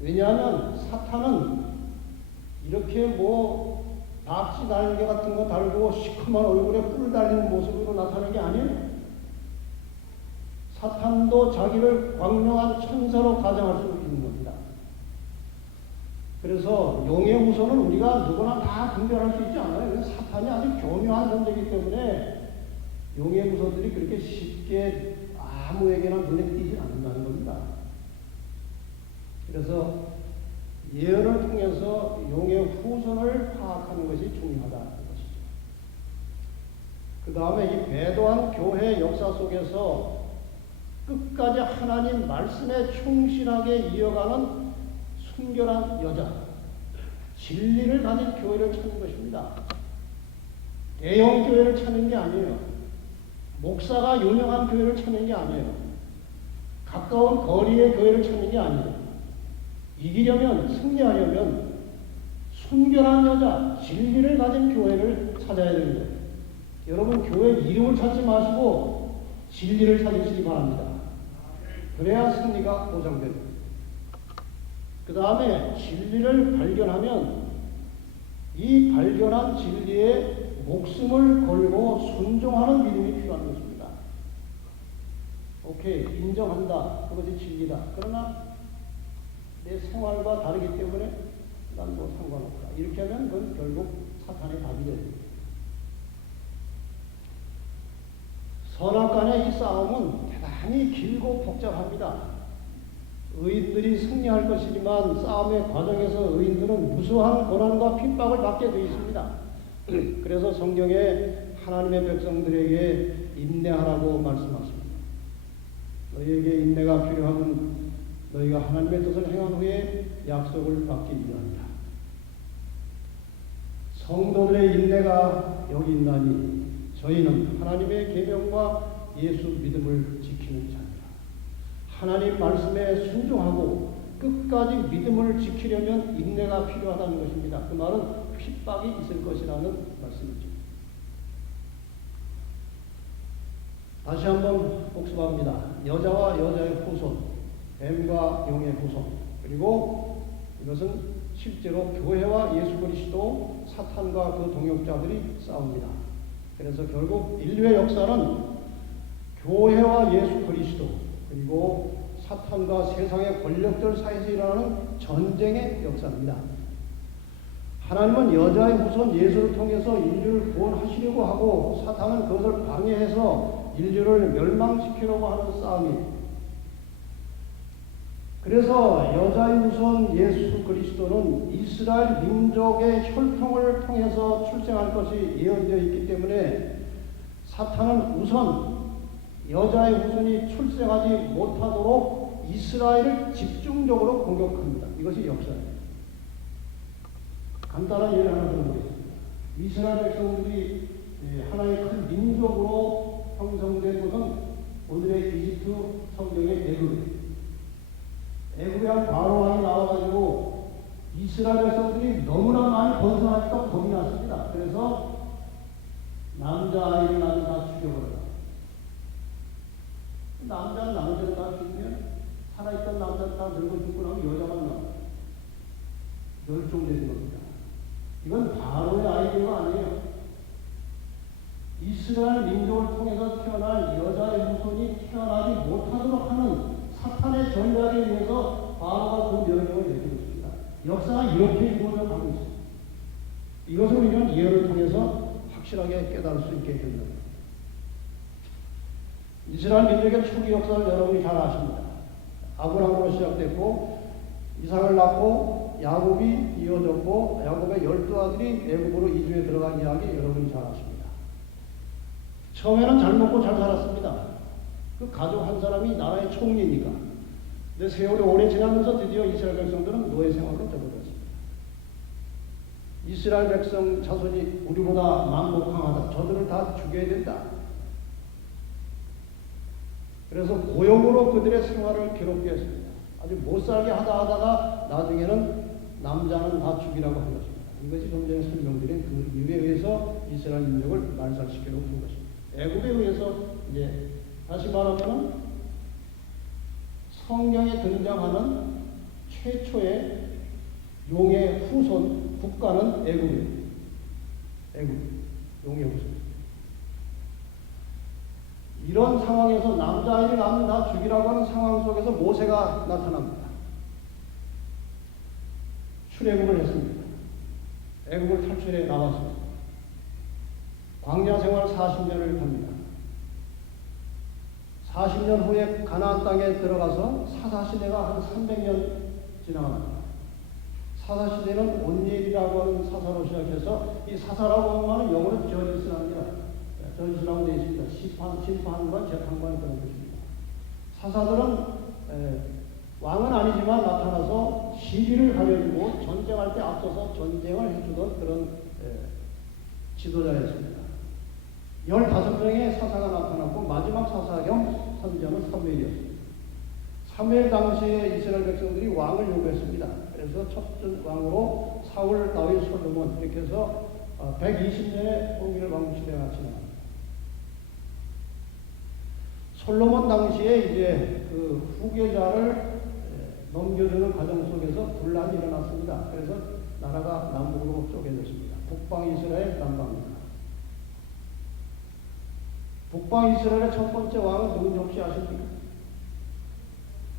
왜냐하면 사탄은 이렇게 낙지 날개 같은 거 달고 시커먼 얼굴에 뿔 달린 모습으로 나타나는 게 아니에요. 사탄도 자기를 광명한 천사로 가정할 수 있는 겁니다. 그래서 용의 후손은 우리가 누구나 다 분별할 수 있지 않아요. 사탄이 아주 교묘한 존재이기 때문에 용의 후손들이 그렇게 쉽게 아무에게나 눈에 띄지 않는다는 겁니다. 그래서 예언을 통해서 용의 후손을 파악하는 것이 중요하다는 것이죠. 그 다음에 이 배도한 교회 역사 속에서 끝까지 하나님 말씀에 충실하게 이어가는 순결한 여자, 진리를 가진 교회를 찾는 것입니다. 대형 교회를 찾는 게 아니에요. 목사가 유명한 교회를 찾는 게 아니에요. 가까운 거리의 교회를 찾는 게 아니에요. 이기려면, 승리하려면 순결한 여자, 진리를 가진 교회를 찾아야 되는 거예요. 여러분 교회 이름을 찾지 마시고 진리를 찾으시기 바랍니다. 그래야 승리가 보장됩니다. 그 다음에 진리를 발견하면 이 발견한 진리에 목숨을 걸고 순종하는 믿음이 필요한 것입니다. 오케이, 인정한다. 그것이 진리다. 그러나 내 생활과 다르기 때문에 난 뭐 상관없다. 이렇게 하면 그건 결국 사탄의 답이 됩니다. 선악간의 이 싸움은 대단히 길고 복잡합니다. 의인들이 승리할 것이지만 싸움의 과정에서 의인들은 무수한 고난과 핍박을 받게 되어 있습니다. 그래서 성경에 하나님의 백성들에게 인내하라고 말씀하십니다. 너희에게 인내가 필요하면 너희가 하나님의 뜻을 행한 후에 약속을 받기 위함이다. 성도들의 인내가 여기 있나니 저희는 하나님의 계명과 예수 믿음을 지키는 자입니다. 하나님 말씀에 순종하고 끝까지 믿음을 지키려면 인내가 필요하다는 것입니다. 그 말은 핍박이 있을 것이라는 말씀이죠. 다시 한번 복습합니다. 여자와 여자의 후손, 뱀과 용의 후손, 그리고 이것은 실제로 교회와 예수 그리스도, 사탄과 그 동역자들이 싸웁니다. 그래서 결국 인류의 역사는 교회와 예수 그리스도, 그리고 사탄과 세상의 권력들 사이에서 일어나는 전쟁의 역사입니다. 하나님은 여자의 후손 예수를 통해서 인류를 구원하시려고 하고 사탄은 그것을 방해해서 인류를 멸망시키려고 하는 싸움이에요. 그래서 여자의 후손 예수 그리스도는 이스라엘 민족의 혈통을 통해서 출생할 것이 예언되어 있기 때문에 사탄은 우선 여자의 후손이 출생하지 못하도록 이스라엘을 집중적으로 공격합니다. 이것이 역사입니다. 간단한 예를 하나 들어보겠습니다. 이스라엘 백성들이 하나의 큰 민족으로 형성된 것은 오늘의 이집트 성경의 애굽입니다. 애굽에 한 바로 왕이 나와가지고 이스라엘 백성들이 너무나 많이 번성하니까 겁이 났습니다. 그래서 남자아이를 낳으면 다 죽여버려요. 남자를 다 죽이면 살아있던 남자를 다 늙어 죽고 나면 여자만 나와요. 멸종되는 겁니다. 이건 바로의 아이디어가 아니에요. 이스라엘 민족을 통해서 태어난 여자의 후손이 태어나지 못하도록 하는 사탄의 전략에 의해서 바로가 그 명령을 내리고 있습니다. 역사가 이렇게 이루어져 가고 있습니다. 이것을 우리는 예언을 통해서 확실하게 깨달을 수 있게 됩니다. 이스라엘 민족의 초기 역사를 여러분이 잘 아십니다. 아브라함으로 시작됐고 이삭을 낳고 야곱이 이어졌고 야곱의 12아들이 애굽으로 이주에 들어간 이야기 여러분이 잘 아십니다. 처음에는 잘 먹고 잘 살았습니다. 그 가족 한 사람이 나라의 총리니까. 근데 세월이 오래 지나면서 드디어 이스라엘 백성들은 노예 생활로 접어들었습니다. 이스라엘 백성 자손이 우리보다 많고 강하다. 저들을 다 죽여야 된다. 그래서 고용으로 그들의 생활을 괴롭게 했습니다. 아주 못살게 하다가 나중에는 남자는 다 죽이라고 한 것입니다. 이것이 좀 전에 설명드린 그 이유에 의해서 이스라엘 민족을 말살시키려고 한 것입니다. 애굽에 의해서 이제 다시 말하면 성경에 등장하는 최초의 용의 후손 국가는 애굽이에요. 애굽, 용의 후손. 이런 상황에서 남자아이를 낳으면 다 죽이라고 하는 상황 속에서 모세가 나타납니다. 출애굽을 했습니다. 애굽을 탈출해 나왔습니다. 광야 생활 40년을 합니다. 40년 후에 가나안 땅에 들어가서 사사시대가 한 300년 지나갑니다. 사사시대는 온니엘이라고 하는 사사로 시작해서 이 사사라고 하는 말은 영어로 저지스랍니다. 저지스라고 되어 있습니다. 심판관, 재판관 그런 것입니다. 사사들은 왕은 아니지만 나타나서 시비를 가려주고 전쟁할 때 앞서서 전쟁을 해주던 그런 지도자였습니다. 15명의 사사가 나타났고 마지막 사사 겸 선지자는 사무엘이었습니다. 사무엘 당시에 이스라엘 백성들이 왕을 요구했습니다. 그래서 첫 왕으로 사울, 다윗, 솔로몬 이렇게 해서 120년의 통일 왕실대가 지나갑니다. 솔로몬 당시에 이제 그 후계자를 넘겨주는 과정 속에서 분란이 일어났습니다. 그래서 나라가 남북으로 쪼개졌습니다. 북방 이스라엘, 남방 유다. 북방 이스라엘의 첫 번째 왕은 누군지 혹시 아십니까?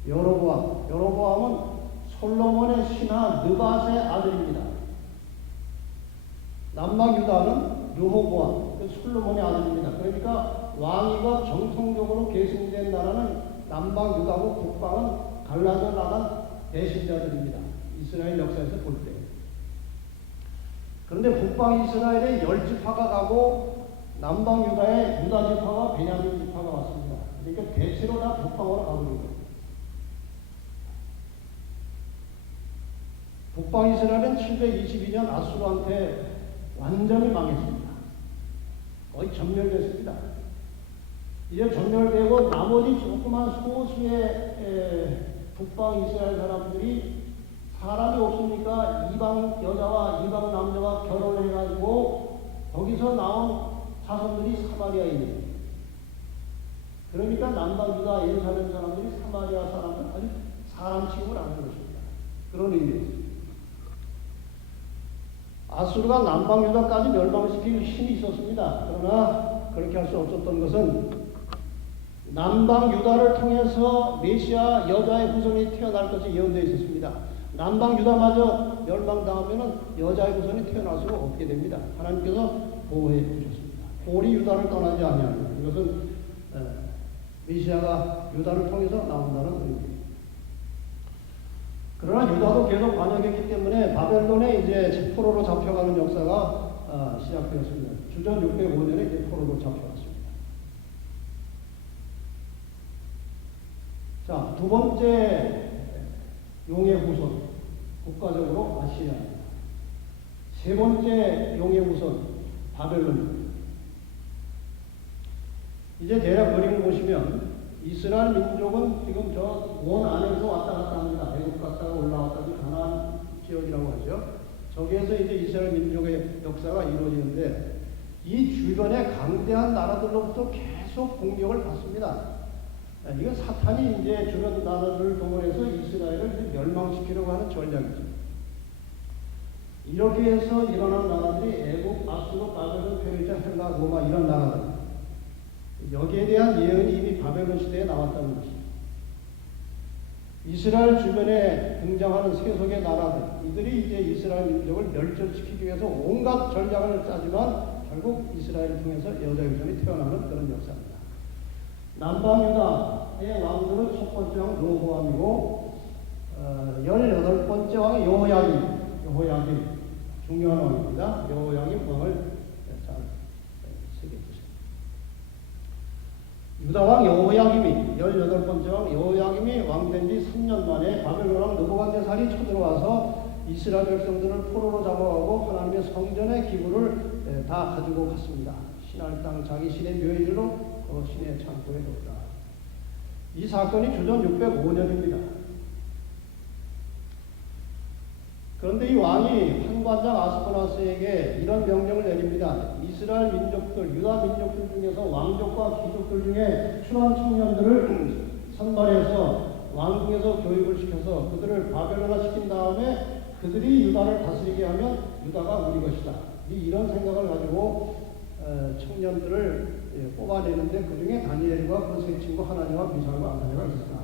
여로보암. 여로보암은 솔로몬의 신하 느밧의 아들입니다. 남방 유다는 르호보암, 그 솔로몬의 아들입니다. 그러니까 왕위가 정통적으로 계승된 나라는 남방 유다고 북방은 갈라져 나간 배신자들입니다. 이스라엘 역사에서 볼 때. 그런데 북방 이스라엘의 10지파가 가고 남방 유다의 유다 지파와 베냐민 지파가 왔습니다. 그러니까 대체로 다 북방으로 가버린 거예요. 북방 이스라엘은 722년 아수르한테 완전히 망했습니다. 거의 전멸됐습니다. 이제 전멸되고 나머지 조그만 소수의 북방 이스라엘 사람들이 사람이 없으니까 이방 여자와 이방 남자와 결혼을 해가지고 거기서 나온 자손들이 사마리아에 있는 거예요. 그러니까 남방 유다 예루살렘 사람들이 사마리아 사람들 아주 사람 취급을 하는 것입니다. 그런 의미에서. 아수르가 남방 유다까지 멸망시킬 힘이 있었습니다. 그러나 그렇게 할 수 없었던 것은 남방 유다를 통해서 메시아 여자의 후손이 태어날 것이 예언되어 있었습니다. 남방 유다마저 멸망당하면 여자의 후손이 태어날 수가 없게 됩니다. 하나님께서 보호해 주셨습니다. 볼이 유다를 떠나지 아니하니라. 이것은 메시아가 유다를 통해서 나온다는 의미입니다. 그러나 유다도 계속 반역했기 때문에 바벨론에 이제 포로로 잡혀가는 역사가 시작되었습니다. 주전 605년에 이제 포로로 잡혀갔습니다. 자, 두 번째 용의 후손, 국가적으로 아시리아입니다. 세 번째 용의 후손, 바벨론입니다. 이제 대략 그림을 보시면 이스라엘 민족은 지금 저 원 안에서 왔다 갔다 합니다. 애굽 갔다가 올라왔다지 가나안 지역이라고 하죠. 저기에서 이제 이스라엘 민족의 역사가 이루어지는데 이 주변의 강대한 나라들로부터 계속 공격을 받습니다. 이건 사탄이 이제 주변 나라들을 동원해서 이스라엘을 멸망시키려고 하는 전략이죠. 이렇게 해서 일어난 나라들이 애굽, 아수르, 바벨론, 페르시아, 헬라, 로마 이런 나라들. 여기에 대한 예언이 이미 바벨론 시대에 나왔다는 것입니다. 이스라엘 주변에 등장하는 세속의 나라들, 이들이 이제 이스라엘 민족을 멸절시키기 위해서 온갖 전략을 짜지만 결국 이스라엘을 통해서 여자 유전이 태어나는 그런 역사입니다. 남방 유다의 왕들은 첫 번째 왕 르호보암이고 18번째 왕이 여호야김 중요한 왕입니다. 여호야김 왕을 잘 새겨주세요. 유다왕 여호야김이 18번째 왕 여호야김이 왕된 지 3년 만에 바벨론 왕 느부갓네살이 쳐들어와서 이스라엘 백성들을 포로로 잡아가고 하나님의 성전의 기구를 다 가지고 갔습니다. 신할 땅 자기 신의 묘일로 그 신의 창고에 뒀다. 이 사건이 주전 605년입니다. 그런데 이 왕이 판관장 아스파나스에게 이런 명령을 내립니다. 이스라엘 민족들, 유다 민족들 중에서 왕족과 귀족들 중에 순한 청년들을 선발해서 왕궁에서 교육을 시켜서 그들을 바벨론화 시킨 다음에 그들이 유다를 다스리게 하면 유다가 우리 것이다. 이런 생각을 가지고 청년들을 뽑아내는데 그 중에 다니엘과 그 세 친구 하나니와 미사일과 아사랴가 있었다.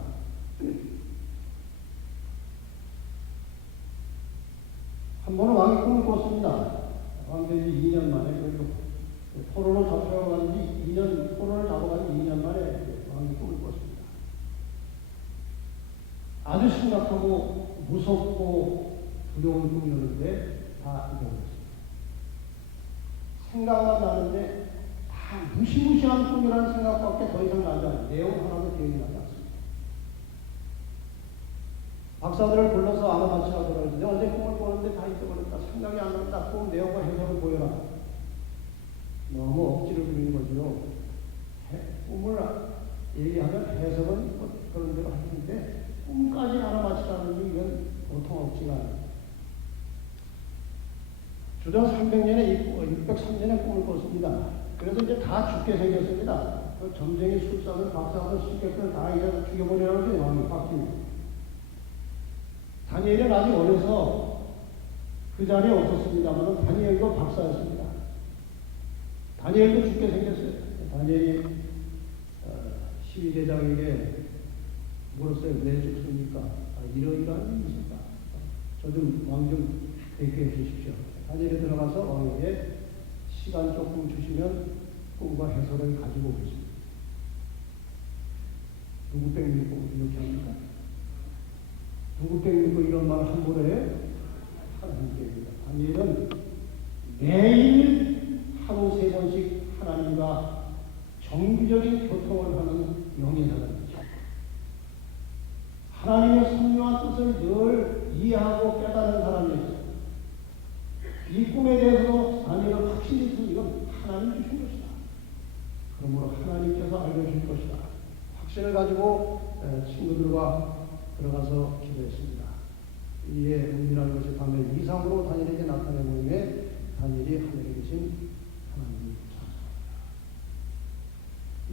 한 번은 왕이 꿈을 꿨습니다. 왕된 지 2년 만에, 그리고 포로로 잡혀간 지 2년, 포로를 잡아간 지 2년 만에 왕이 꿈을 꿨습니다. 아주 심각하고 무섭고 두려운 꿈이었는데 다 잊어버렸습니다. 생각만 나는데 다 무시무시한 꿈이라는 생각밖에 더 이상 나지 않아요. 내용 하나도 기억이 나지 않습니다. 박사들을 불러서 알아맞히라고 그러는데 어제 꿈을 꾸는데 다 잊어버렸다. 생각이 안 난다. 꿈 내용과 해석을 보여라. 너무 억지를 부리는 거죠. 꿈을 얘기하면 해석은 그런 대로 하는데 꿈까지 알아맞히라는 게 이건 보통 억지가 아니에요. 주전 300년에 603년에 꿈을 꿨습니다. 그래서 이제 다 죽게 생겼습니다. 그 점쟁이 술사들 박사들 술객들 다 이제 죽여버리라는 게 왕이 바뀝니다. 다니엘은 아직 어려서 그 자리에 없었습니다만 다니엘도 박사였습니다. 다니엘도 죽게 생겼어요. 다니엘이 12대장에게 물었어요. 왜 죽습니까? 이러이러한 일이 있습니다. 저 좀 왕 좀 대표해 주십시오. 다니엘에 들어가서 왕에게 시간 조금 주시면 꿈과 해설을 가지고 오겠습니다. 누구 뺑기고 이렇게 합니까? 누구 뺑기고 이런 말 함부로 해? 하나님께입니다. 다니엘은 매일 하루 3번씩 하나님과 정기적인 교통을 하는 영예사입니다. 하나님의 섭리와 뜻을 늘 이해하고 깨달은 사람이었어요. 이 꿈에 대해서도 다니엘은 확신이 있으면 이건 하나님 주신 것이다. 그러므로 하나님께서 알려주실 것이다. 확신을 가지고 친구들과 들어가서 기도했습니다. 이에 은밀한 것이 밤에 이상으로 다니엘에게 나타내 보임에 다니엘이 하늘에 계신 하나님을 찬송합니다.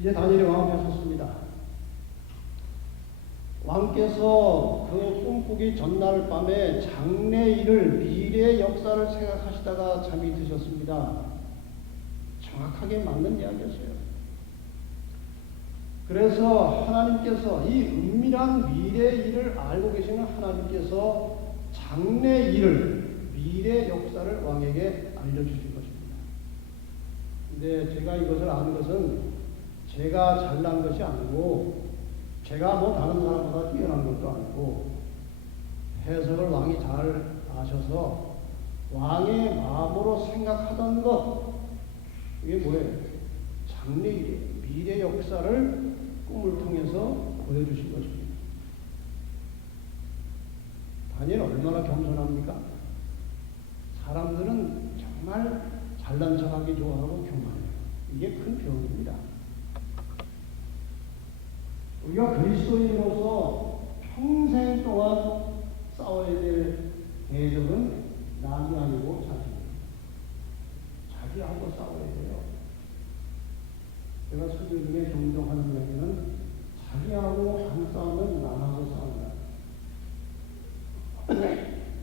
이제 다니엘이 왕 앞에 섰습니다. 왕께서 그 꿈꾸기 전날 밤에 장래일을 미래의 역사를 생각하시다가 잠이 드셨습니다. 정확하게 맞는 이야기였어요. 그래서 하나님께서 이 은밀한 미래의 일을 알고 계시는 하나님께서 장래의 일을 미래의 역사를 왕에게 알려주신 것입니다. 근데 제가 이것을 아는 것은 제가 잘난 것이 아니고 제가 뭐 다른 사람보다 뛰어난 것도 아니고 해석을 왕이 잘 아셔서 왕의 마음으로 생각하던 것 이게 뭐예요? 장래일이에요. 미래 역사를 꿈을 통해서 보여주신 것입니다. 다니엘 얼마나 겸손합니까? 사람들은 정말 잘난 척하기 좋아하고 교만해요. 이게 큰 병입니다. 우리가 그리스도인으로서 평생 동안 싸워야 될 대적은 남이 아니고 자기입니다. 자기하고 싸워야 돼요. 제가 수들 중에 종종 하는 이야기는 자기하고 안 싸우면 남하고 싸운다.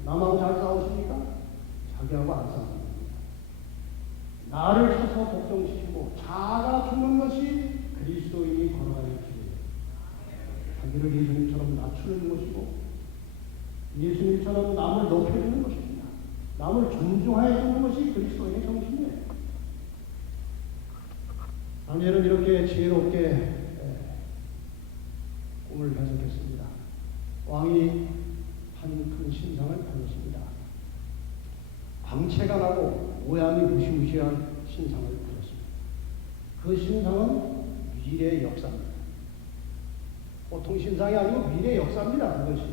남하고 잘 싸우십니까? 자기하고 안 싸우는 겁니다. 나를 쳐서 복종시키고 자아가 죽는 것이 그리스도인이 걸어가는 길이에요. 자기를 예수님처럼 낮추는 것이고 예수님처럼 남을 높여주는 것입니다. 남을 존중해 주는 것이 그리스도인의 정신이에요. 다니엘은 이렇게 지혜롭게 꿈을 해석했습니다. 왕이 한 큰 신상을 보였습니다. 광채가 나고 모양이 무시무시한 신상을 보였습니다. 그 신상은 미래의 역사입니다. 보통 신상이 아니고 미래의 역사입니다. 그것이.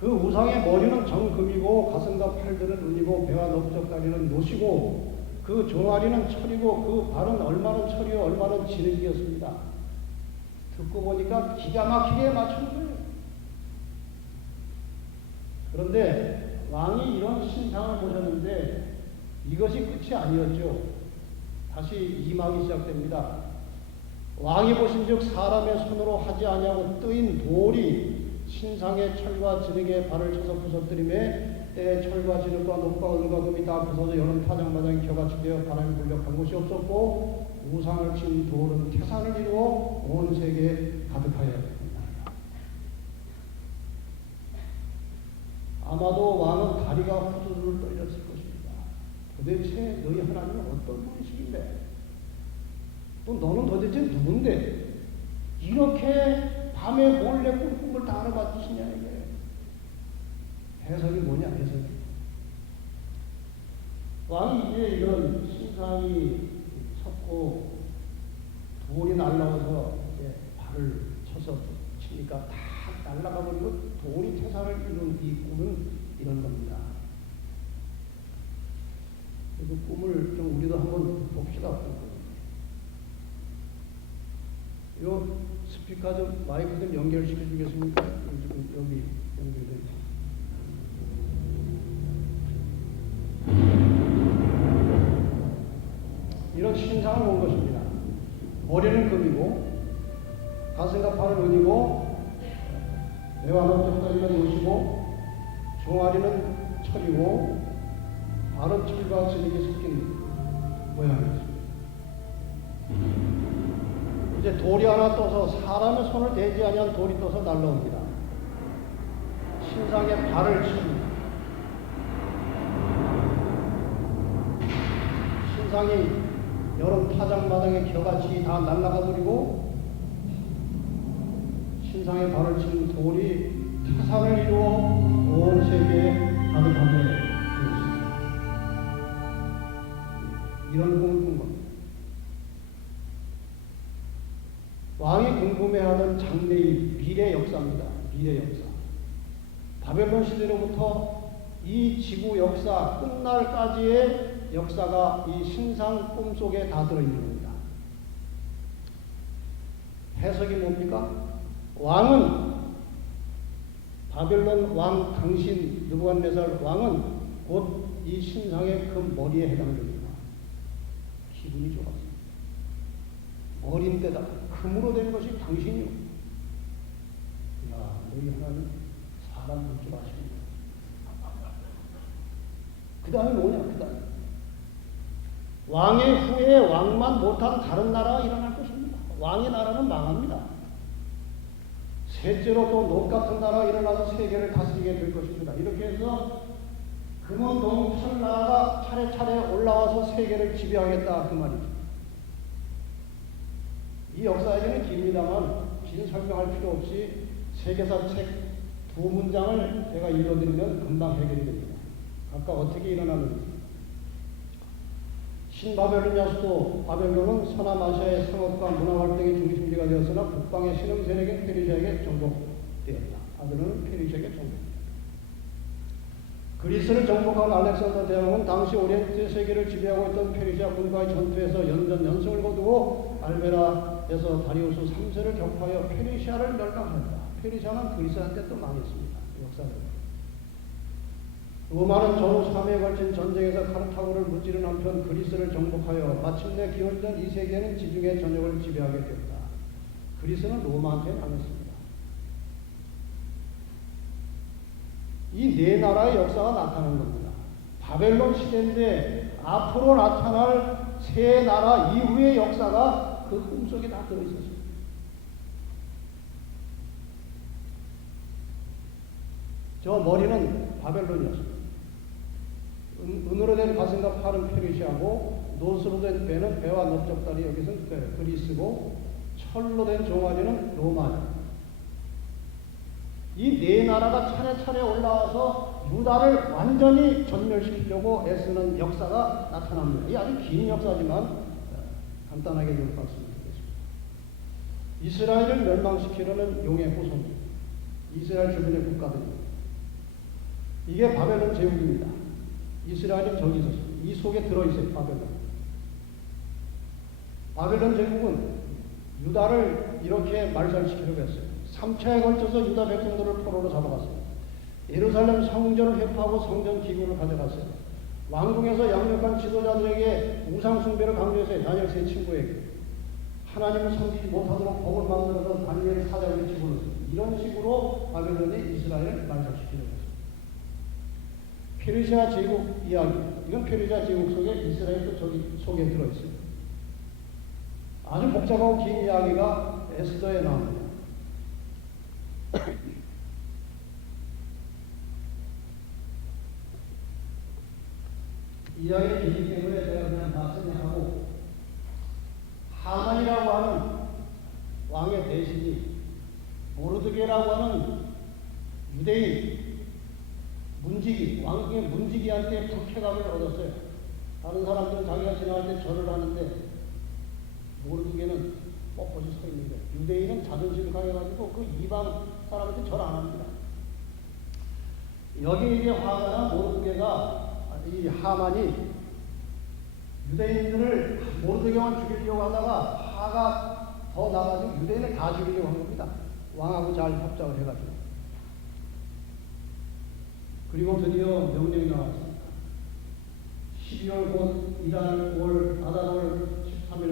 그 우상의 머리는 정금이고 가슴과 팔들은 은이고 배와 넓적다리는 노시고 그 종아리는 철이고 그 발은 얼마는 철이요 얼마는 진흙이었습니다. 듣고 보니까 기가 막히게 맞춘 거예요. 그런데 왕이 이런 신상을 보셨는데 이것이 끝이 아니었죠. 다시 이막이 시작됩니다. 왕이 보신즉 사람의 손으로 하지 아니하고 뜨인 돌이 신상의 철과 진흙에 발을 쳐서 부서뜨림에 때에 철과 진흙과 녹과 은과 금이 다 부서져 여러 타장마장 겨같이 되어 바람이 불려 간 곳이 없었고 우상을 친 돌은 태산을 이루어 온 세계에 가득하였다. 아마도 왕은 다리가 후두둑 떨렸을 것입니다. 도대체 너희 하나님은 어떤 분이시길래 또 너는 도대체 누군데 이렇게 밤에 몰래 꿈을 다 알아봤으시냐 이게. 해석이 뭐냐 해석이. 왕이 이제 이런 신상이 섰고 돌이 날라와서 이제 발을 쳐서 치니까 다 날아가 버리고 돌이 태산을 이룬 이 꿈은 이런 겁니다. 그 꿈을 좀 우리도 한번 봅시다. 요 스피커 좀 마이크 좀 연결시켜 주겠습니까? 지금 여기 연결돼 있죠. 신상을 본 것입니다. 머리는 금이고 가슴과 팔은 은이고 매와 목적다리는 옷이고 종아리는 철이고 발은 철과 진흙이 섞인 모양이었습니다. 이제 돌이 하나 떠서 사람의 손을 대지 아니한 돌이 떠서 날라옵니다. 신상의 발을 칩니다. 신상이 여름 타작마당의 겨같이 다 날아가 버리고 신상의 발을 친 돌이 태산을 이루어 온 세계에 가득하게 되었습니다. 이런 꿈을 꾼 겁니다. 왕이 궁금해하던 장래의 미래 역사입니다. 미래 역사. 바벨론 시대로부터 이 지구 역사 끝날까지의 역사가 이 신상 꿈속에 다 들어있는 겁니다. 해석이 뭡니까? 왕은 바벨론 왕 당신 느부갓네살 왕은 곧 이 신상의 그 머리에 해당됩니다. 기분이 좋았어요. 머리인데다가 금으로 된 것이 당신이요. 야, 너희 하나님 사람 볼 줄 아십니다. 그 다음에 뭐냐, 그 다음에. 왕의 후에 왕만 못한 다른 나라가 일어날 것입니다. 왕의 나라는 망합니다. 셋째로 또 놋 같은 나라가 일어나서 세계를 다스리게 될 것입니다. 이렇게 해서 금은 동 철나라가 차례차례 올라와서 세계를 지배하겠다 그 말이죠. 이 역사에는 깁니다만 긴 설명할 필요 없이 세계사 책 두 문장을 제가 읽어드리면 금방 해결이 됩니다. 아까 어떻게 일어나는지. 신바벨로니아 수도 바벨론은 서남아시아의 상업과 문화 활동의 중심지가 되었으나 북방의 신흥 세력인 페르시아에게 정복되었다. 바벨론은 페르시아에게 정복되었다. 그리스를 정복한 알렉산더 대왕은 당시 오리엔트 세계를 지배하고 있던 페르시아 군과의 전투에서 연전연승을 거두고 알베라에서 다리우스 3세를 격파하여 페르시아를 멸망하였다. 페르시아는 그리스한테 또 망했습니다. 역사적으로. 로마는 전후 3회에 걸친 전쟁에서 카르타고를 무찌른 한편 그리스를 정복하여 마침내 기원전 2세기에는 지중해 전역을 지배하게 되었다. 그리스는 로마한테 망했습니다. 이 네 나라의 역사가 나타난 겁니다. 바벨론 시대인데 앞으로 나타날 세 나라 이후의 역사가 그 꿈속에 다 들어있었습니다. 저 머리는 바벨론이었습니다. 은으로 된 가슴과 팔은 페르시아고 노스로 된 배는 배와 넓적다리 여기서는 그리스고 철로 된 종아리는 로마입니다. 이 네 나라가 차례차례 올라와서 유다를 완전히 전멸시키려고 애쓰는 역사가 나타납니다. 이 아주 긴 역사지만 간단하게 좀 말씀드리겠습니다. 이스라엘을 멸망시키려는 용의 후손, 이스라엘 주변의 국가들입니다. 이게 바벨론 제국입니다. 이스라엘은 저기 있었습니다. 이 속에 들어있어요. 바벨론 제국은 유다를 이렇게 말살시키려고 했어요. 3차에 걸쳐서 유다 백성들을 포로로 잡아갔어요. 예루살렘 성전을 회파하고 성전 기구를 가져갔어요. 왕궁에서 양력한 지도자들에게 우상숭배를 강조했어요. 다니엘 친구에게. 하나님을 섬기지 못하도록 법을 만들어서 다니엘 사자에게 집어넣었어요. 이런 식으로 바벨론이 이스라엘을 말살시키려고 했어요. 페르시아 제국 이야기. 이건 페르시아 제국 속에 이스라엘도 저기 속에 들어있어요. 아주 복잡하고 긴 이야기가 에스더에 나옵니다. 이야기를 길기 때문에 제가 그냥 다 설명하고, 하만이라고 하는 왕의 대신이 모르드게라고 하는 유대인 문지기, 왕궁의 문지기한테 불쾌감을 얻었어요. 다른 사람들은 자기가 지나갈 때 절을 하는데 모르드게는 뻣뻣이 서 있는데, 유대인은 자존심이 강해가지고 그 이방 사람한테 절 안 합니다. 여기 이게 화가 나 모르드게가, 이 하만이 유대인들을 모르드게만 죽이려고 하다가 화가 더 나가지고 유대인을 다 죽이려고 한 겁니다. 왕하고 잘 협작을 해가지고. 그리고 드디어 명령이 나왔습니다. 12월 곧 이달 5월 아달월 13일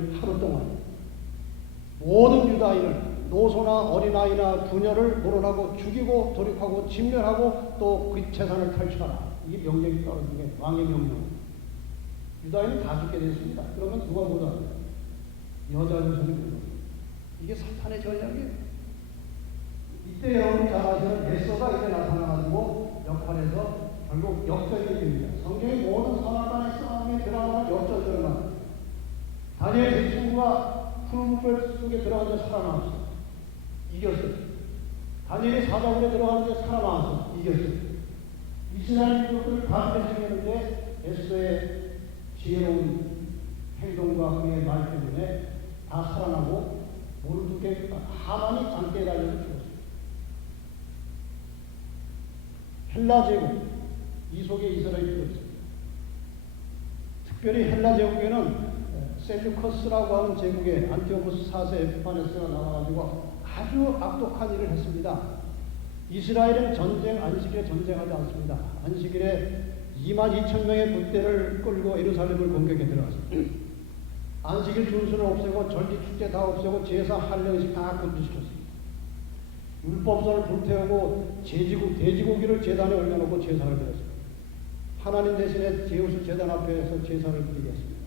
아이를 노소나 어린아이나 부녀를 몰아나고 죽이고 돌입하고 진멸하고 또 그 재산을 탈취하라. 이게 명령이 떨어진 게 왕의 명령. 유다인은 다 죽게 됐습니다. 그러면 누가 보다 여자 조선이 되는 이게 사탄의 전략이에요. 이때 여러분 잘 아시는 에서가 이제 나타나가지고 역할에서 결국 역전이 됩니다. 성경의 모든 선악간의 싸움의 드라마는 역전들만. 다니엘 제 친구가 푸른 불 속에 들어가서 살아남았어. 이겼어요. 다니엘이 사자굴에 들어가는데 살아남았어. 이겼어요. 이스라엘 민족들을 다 뺏어내는데 에스더의 지혜로운 행동과 그의 말 때문에 다 살아나고 모른 두께 하만이 장대에 달려서 죽었어요. 헬라 제국 이 속에 이스라엘이 들어있습니다. 특별히 헬라 제국에는 셀루커스라고 하는 제국에 안티오쿠스 4세 에피파네스가 나와가지고 아주 악독한 일을 했습니다. 이스라엘은 안식일에 전쟁하지 않습니다. 안식일에 22,000명의 군대를 끌고 예루살렘을 공격해 들어갔습니다. 안식일 준수를 없애고 절기 축제 다 없애고 제사 할례식 다 금지시켰습니다. 율법서를 불태우고 돼지고기를 제단에 올려놓고 제사를 드렸습니다. 하나님 대신에 제우스 제단 앞에서 제사를 드리게 했습니다.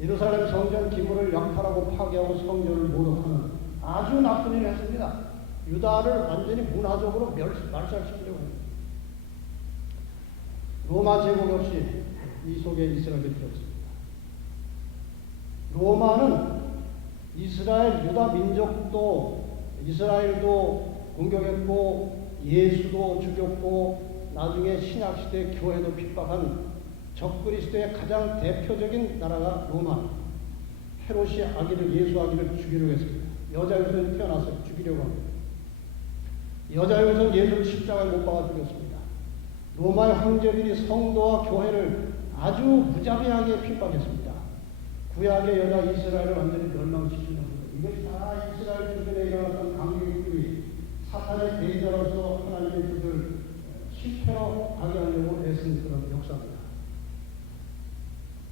예루살렘 성전 기물을 약탈하고 파괴하고 성전을 모독하는 아주 나쁜 일을 했습니다. 유다를 완전히 문화적으로 말살시키려고 합니다. 로마 제국 역시 이 속에 이스라엘이 들어있습니다. 로마는 이스라엘 유다 민족도 이스라엘도 공격했고 예수도 죽였고 나중에 신약시대 교회도 핍박한 적그리스도의 가장 대표적인 나라가 로마. 헤롯이 예수 아기를 죽이려고 했습니다. 여자 요선이 태어났어요. 죽이려고 합니다. 여자 요선 예수를 십자가에 못 박아 죽였습니다. 로마의 황제들이 성도와 교회를 아주 무자비하게 핍박했습니다. 구약의 여자 이스라엘을 완전히 멸망시키는 겁니다. 이것이 다 이스라엘 주변에 일어났던 강국들이 사탄의 대리자로서 하나님의 뜻을 실패로 가게 하려고 애쓴 그런 역사입니다.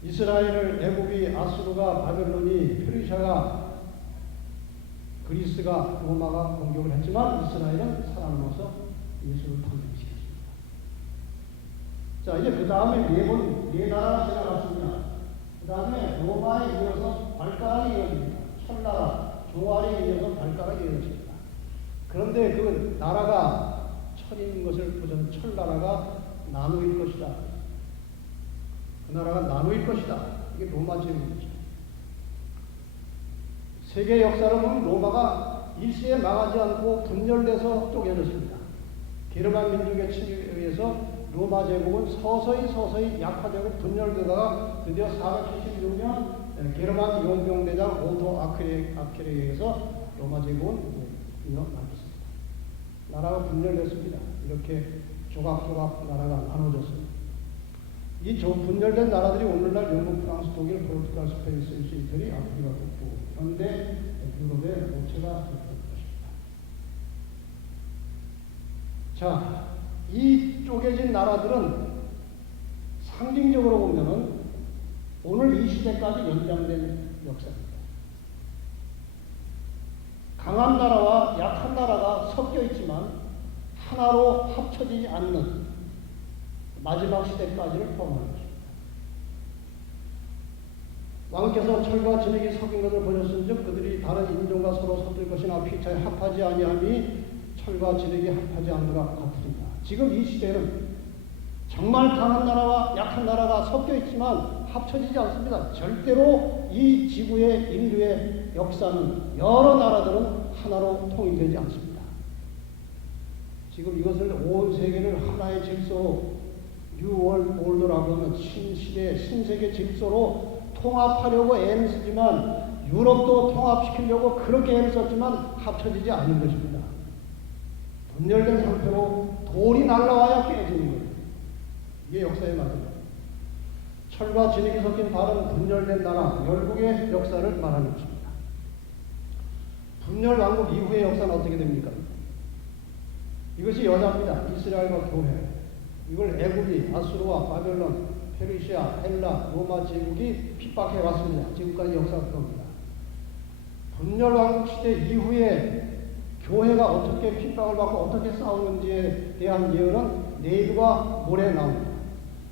이스라엘을 애굽이 아수르가 바벨론이 페르시아가 그리스가 로마가 공격을 했지만 이스라엘은 살아남아서 예수를 탄생시켰습니다. 자, 이제 그 다음에 네 나라가 지나갔습니다. 그 다음에 로마에 이어서 발가락이 이어집니다. 철나라, 조알에 이어서 발가락이 이어집니다. 그런데 그 나라가 철인 것을 보던 철나라가 나누일 것이다. 그 나라가 나누일 것이다. 이게 로마 제국이죠. 세계 역사를 보면 로마가 일시에 망하지 않고 분열돼서 쪼개졌습니다. 게르만 민족의 침입에 의해서 로마 제국은 서서히 약화되고 분열되다가 드디어 476년 게르만 용병대장 오토 아킬에 의해서 로마 제국은 일어났습니다. 나라가 분열됐습니다. 이렇게 조각조각 나라가 나눠졌습니다. 이 분열된 나라들이 오늘날 영국, 프랑스, 독일, 포르투갈, 스페인, 스위스, 이태리, 아프리카 북부, 현대 유럽의 모체가 될 것입니다. 자, 이 쪼개진 나라들은 상징적으로 보면은 오늘 이 시대까지 연장된 역사입니다. 강한 나라와 약한 나라가 섞여 있지만 하나로 합쳐지지 않는 마지막 시대까지를 포함하는 것입니다. 왕께서 철과 진흙이 섞인 것을 보셨은즉 그들이 다른 인종과 서로 섞일 것이나 피차에 합하지 아니함이 철과 진흙이 합하지 않는가 같으리라. 지금 이 시대는 정말 강한 나라와 약한 나라가 섞여 있지만 합쳐지지 않습니다. 절대로 이 지구의 인류의 역사는 여러 나라들은 하나로 통일되지 않습니다. 지금 이것을 온 세계를 하나의 질서로 뉴월드 올더라고 하는 신시대 신세계 질서로 통합하려고 애를 쓰지만 유럽도 통합시키려고 그렇게 애를 썼지만 합쳐지지 않는 것입니다. 분열된 상태로 돌이 날라와야 깨지는 거예요. 이게 역사의 마지막. 철과 진흙이 섞인 다른 분열된 나라, 열국의 역사를 말하는 것입니다. 분열 왕국 이후의 역사는 어떻게 됩니까? 이것이 여자입니다. 이스라엘과 교회. 이걸 애굽이 아수르와 바벨론, 페르시아, 헬라, 로마 제국이 핍박해 왔습니다. 지금까지 역사가 그럽니다. 분열왕국 시대 이후에 교회가 어떻게 핍박을 받고 어떻게 싸우는지에 대한 예언은 내일과 모레 나옵니다.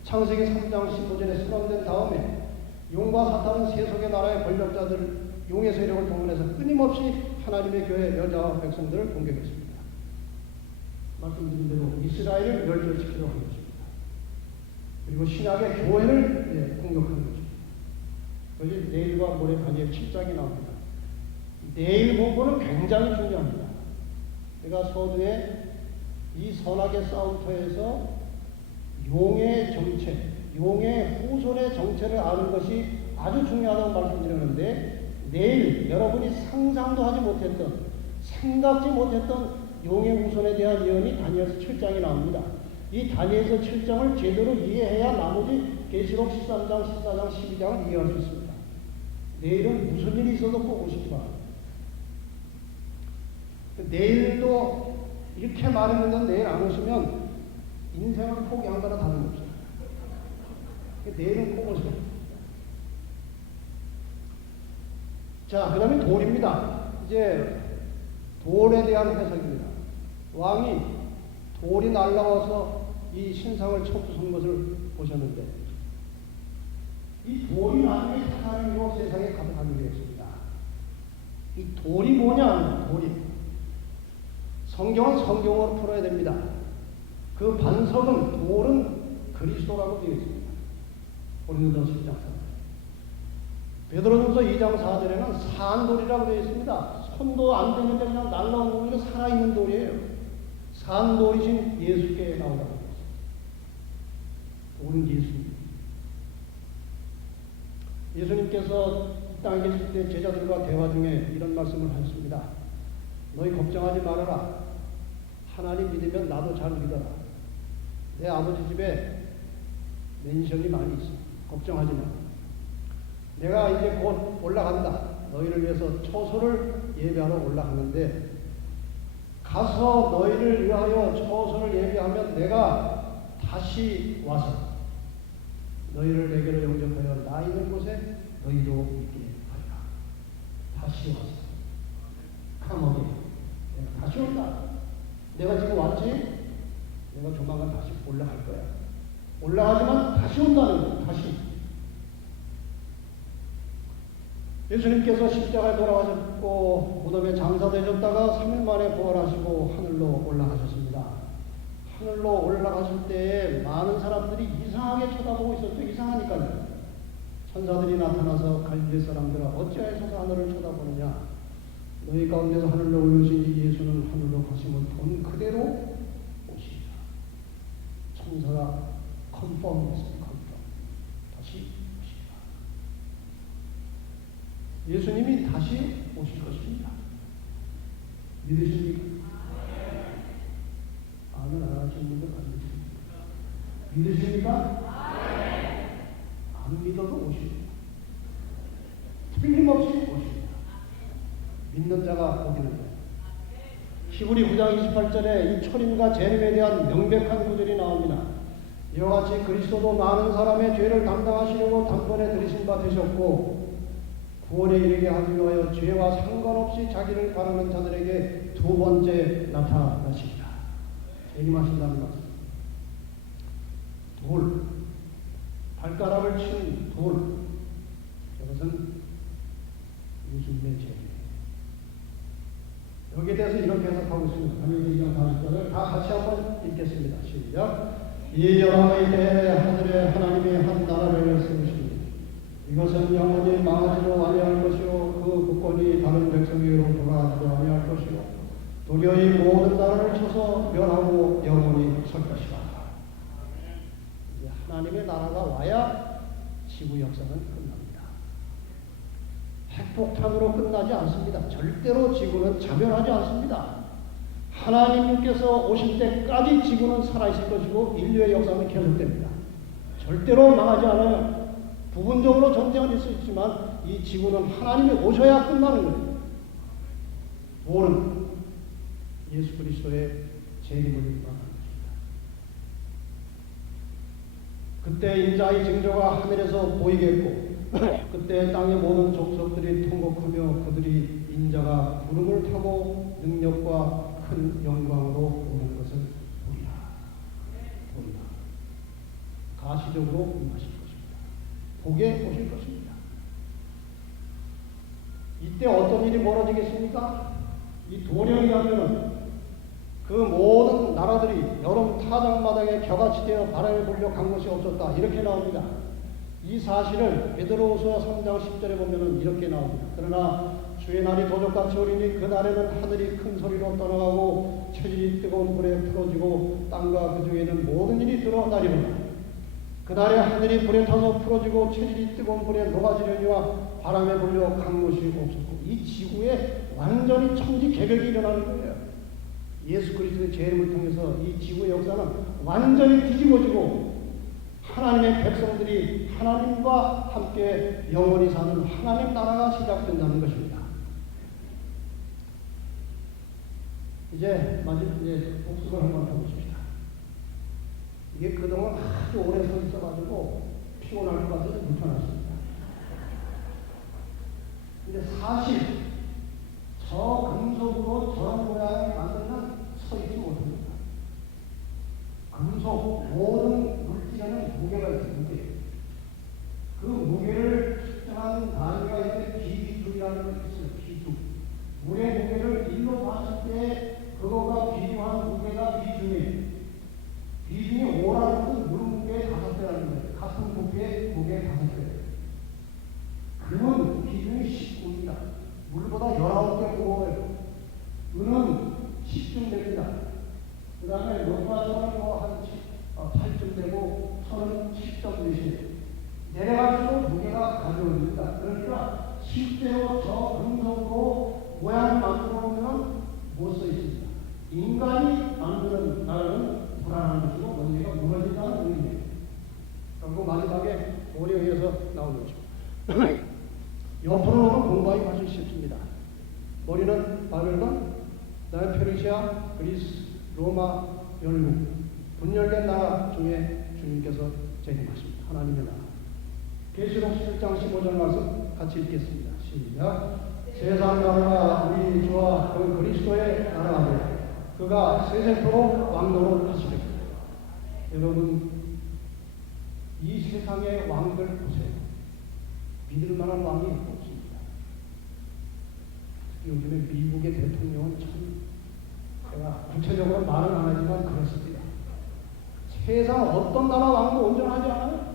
창세기 3장 15절에 선언된 다음에 용과 사탄은 세속의 나라의 권력자들 용의 세력을 동원해서 끊임없이 하나님의 교회 여자와 백성들을 공격했습니다. 말씀드린 대로 이스라엘을 멸절시키려고 한 것입니다. 그리고 신약의 교회를 공격하는 것입니다. 그것이 내일과 모레 다니엘 7장이 나옵니다. 내일 본문은 굉장히 중요합니다. 제가 서두에 이 선악의 싸움터에서 용의 정체, 용의 후손의 정체를 아는 것이 아주 중요하다고 말씀드렸는데 내일 여러분이 상상도 하지 못했던 생각지 못했던 용의 후손에 대한 예언이 다니엘서 7장에 나옵니다. 이 다니엘서 7장을 제대로 이해해야 나머지 계시록 13장, 14장, 12장을 이해할 수 있습니다. 내일은 무슨 일이 있어도 꼭 오시기 바랍니다. 내일도 이렇게 말했는데 내일 안 오시면 인생을 포기한 거나 다름없어요. 내일은 꼭 오세요. 자, 그 다음에 돌입니다. 이제 돌에 대한 해석입니다. 왕이 돌이 날라와서 이 신상을 쳐부순 것을 보셨는데 이 돌이 나중에 하나님으로 세상에 가득하게 되었습니다. 이 돌이 뭐냐? 돌이. 성경은 성경으로 풀어야 됩니다. 그 반석은 돌은 그리스도라고 되어 있습니다. 고린도전서 10장 4절. 베드로전서 2장 4절에는 산돌이라고 되어 있습니다. 손도 안 되는데 그냥 날라오는 게 살아있는 돌이에요. 산돌이신 예수께 나오라고 되어 있습니다. 돌은 예수입니다. 예수님께서 이 땅에 계실 때 제자들과 대화 중에 이런 말씀을 하셨습니다. 너희 걱정하지 말아라. 하나님 믿으면 나도 잘 믿어라. 내 아버지 집에 맨션이 많이 있어. 걱정하지 마. 내가 이제 곧 올라간다. 너희를 위해서 처소를 예배하러 올라가는데 가서 너희를 위하여 처소를 예배하면 내가 다시 와서 너희를 내게로 영접하여 나 있는 곳에 너희도 있게 하리라. 다시 와서 카모니 내가 다시 온다. 내가 지금 왔지? 내가 조만간 다시 올라갈 거야. 올라가지만 다시 온다는 거야. 다시. 예수님께서 십자가에 돌아가셨고 무덤에 장사되셨다가 3일 만에 부활하시고 하늘로 올라가셨습니다. 하늘로 올라가실 때 많은 사람들이 이상하게 쳐다보고 있었죠. 이상하니까요. 천사들이 나타나서 갈릴리 사람들아 어찌하여서 하늘을 쳐다보느냐. 너희 가운데서 하늘로 올르신 이 예수는 하늘로 가시면 돈 그대로 오시리라. 천사가 컨펌했습니다. 다시 오시리라. 예수님이 다시 오실 것입니다. 믿으십니까? 아멘 안 하시는 분들 안 믿으십니까? 믿으십니까? 안 믿어도 오십니다. 틀림없이 오십니다. 믿는 자가 오기는 거예요. 히브리 9장 28절에 이 초림과 재림에 대한 명백한 구절이 나옵니다. 이와 같이 그리스도도 많은 사람의 죄를 담당하시려고 단번에 들이신 바 되셨고 구원에 이르게 하기 위하여 죄와 상관없이 자기를 바라는 자들에게 두 번째 나타나시리라. 재림하신다는 말씀. 돌, 발가락을 친 돌, 저것은 예수님의 죄. 여기에 대해서 이렇게 해석하고 있습니다. 다니엘 2장 40절을 다 같이 한번 읽겠습니다. 시작. 이 여호와의 때 하늘에 하나님의 한 나라를 세우시니 이것은 영원히 망하지도 아니할 것이요 그 국권이 다른 백성에게로 돌아가지도 아니할 것이요 도리어 이 모든 나라를 쳐서 멸하고 영원히 설 것이다. 이제 하나님의 나라가 와야 지구 역사는 끝납니다. 핵폭탄으로 끝나지 않습니다. 절대로 지구는 자멸하지 않습니다. 하나님께서 오실 때까지 지구는 살아있을 것이고 인류의 역사는 계속됩니다. 절대로 망하지 않아요. 부분적으로 전쟁은 있을 수 있지만 이 지구는 하나님이 오셔야 끝나는 거예요. 돌은 예수 그리스도의 재림을 말합니다. 그때 인자의 징조가 하늘에서 보이겠고 그때 땅의 모든 족속들이 통곡하며 그들이 인자가 구름을 타고 능력과 큰 영광으로 오는 것을 보리라. 보리라. 가시적으로 임하실 것입니다. 보게 오실 것입니다. 이때 어떤 일이 벌어지겠습니까? 이 도령이 가면은 그 모든 나라들이 여름 타작마당에 겨같이 되어 바람에 불려 간 것이 없었다. 이렇게 나옵니다. 이 사실을 베드로후서 3장 10절에 보면은 이렇게 나옵니다. 그러나 주의 날이 도적같이 오리니 그 날에는 하늘이 큰 소리로 떠나가고 체질이 뜨거운 불에 풀어지고 땅과 그 중에는 모든 일이 드러나리로다. 그날에 하늘이 불에 타서 풀어지고 체질이 뜨거운 불에 녹아지려니와 바람에 불려 간 곳이 없었고 이 지구에 완전히 천지개벽이 일어나는 거예요. 예수 그리스도의 재림을 통해서 이 지구의 역사는 완전히 뒤집어지고 하나님의 백성들이 하나님과 함께 영원히 사는 하나님 나라가 시작된다는 것입니다. 이제 복습을 한번 해보십시다. 이게 그동안 아주 오래 서 있어가지고 피곤할 것 같아서 불편하십니다. 근데 사실 저 금속으로 저런 모양을 만들면 서 있지 못합니다. 금속 모든 물질에는 무게가 있습니다. 그 무게를 측정하는 단위가 있는데 비중이라는 것이 있어요. 비중. 물의 무게를 일로 봤을 때 그거가 비교한 무게가 비중이에요. 비중이 5라는 것은 물 무게의 5배라는 거예요. 같은 무게의 5배. 금은 비중이 19입니다. 물보다 19배 무거워요. 은은 10쯤 됩니다. 그 다음에 녹화선은 한 8쯤 되고 선은 10점 되시네요. 내려갈수록 무게가 가벼워집니다. 그러니까 실제로 저 금속으로 모양을 만들어 보면 못 써 있습니다. 인간이 만드는 나라는 불안한 것이고 원리가 무너진다는 의미예요. 그리고 마지막에 돌에 의해서 나오는 것입니다. 옆으로는 공부하기 아주 쉽습니다. 머리는 바벨론, 그다음에 페르시아, 그리스, 로마, 열국, 분열된 나라 중에 주님께서 재림하십니다. 하나님의 나라. 계시록 11장 15절 말씀 같이 읽겠습니다. 시작. 세상 나라가 우리 주와 그 그리스도의 나라하되 그가 세세토록 왕노로 하시리라. 여러분 이 세상의 왕들 보세요. 믿을 만한 왕이 없습니다. 요즘에 미국의 대통령은 참 제가 구체적으로 말은 안 하지만 그렇습니다. 세상 어떤 나라 왕도 온전하지 않아요.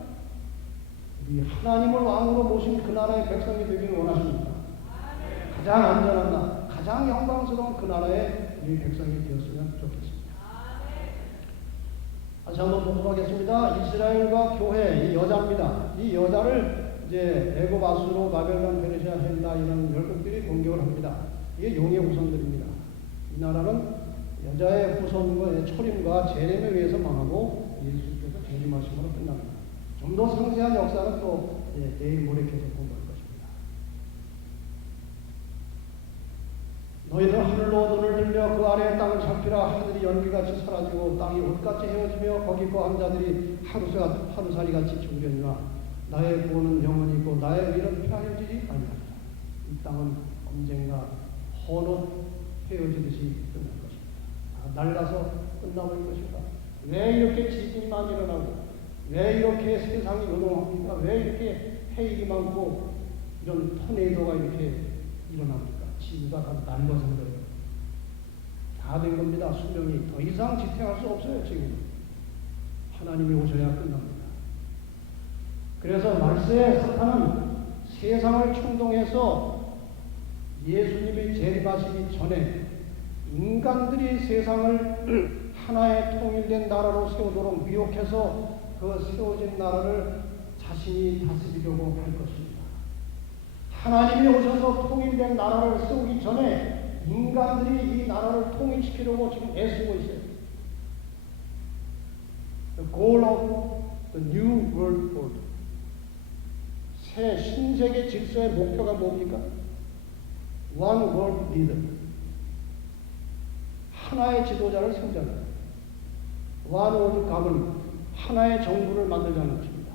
우리 하나님을 왕으로 모신 그 나라의 백성이 되기를 원하십니다. 가장 안전한 나라, 가장 영광스러운 그 나라의 우리 백성이 되었으면 좋겠습니다. 다시 한번 복습하겠습니다. 이스라엘과 교회, 이 여자입니다. 이 여자를 이제 애굽, 아수르, 바벨론, 페르시아, 헬라 이런 열국들이 공격을 합니다. 이게 용의 후손들입니다. 이 나라는 여자의 후손과 초림과 재림에 의해서 망하고 예수께서 재림하심으로 끝납니다. 좀 더 상세한 역사는 또 내일 모레 계속 공부할 것입니다. 너희는 하늘로 눈을 들며 그 아래의 땅을 살피라. 하늘이 연기같이 사라지고 땅이 옷같이 헤어지며 거기 거한 자들이 하루살이같이 죽으려니와 나의 구원은 영원히 있고 나의 일은 폐하여지지 아니하리라. 이 땅은 언젠가 헌옷 헤어지듯이 끝날 것입니다. 날라서 끝나버릴 것입니다. 왜 이렇게 지진이 많이 일어나고 왜 이렇게 세상이 요동합니까? 왜 이렇게 해일이 많고 이런 토네이도가 이렇게 일어납니까? 지구가 다 날려선 거예요. 다 된 겁니다. 수명이 더 이상 지탱할 수 없어요. 지금 하나님이 오셔야 끝납니다. 그래서 말세에 사탄은 세상을 충동해서 예수님이 재림하시기 전에 인간들이 세상을 하나의 통일된 나라로 세우도록 미혹해서 그 세워진 나라를 자신이 다스리려고 할 것입니다. 하나님이 오셔서 통일된 나라를 세우기 전에 인간들이 이 나라를 통일시키려고 지금 애쓰고 있어요. The goal of the new world order. 새 신세계 질서의 목표가 뭡니까? One world leader. 하나의 지도자를 세우자는 거예요. One world government. 하나의 정부를 만들자는 것입니다.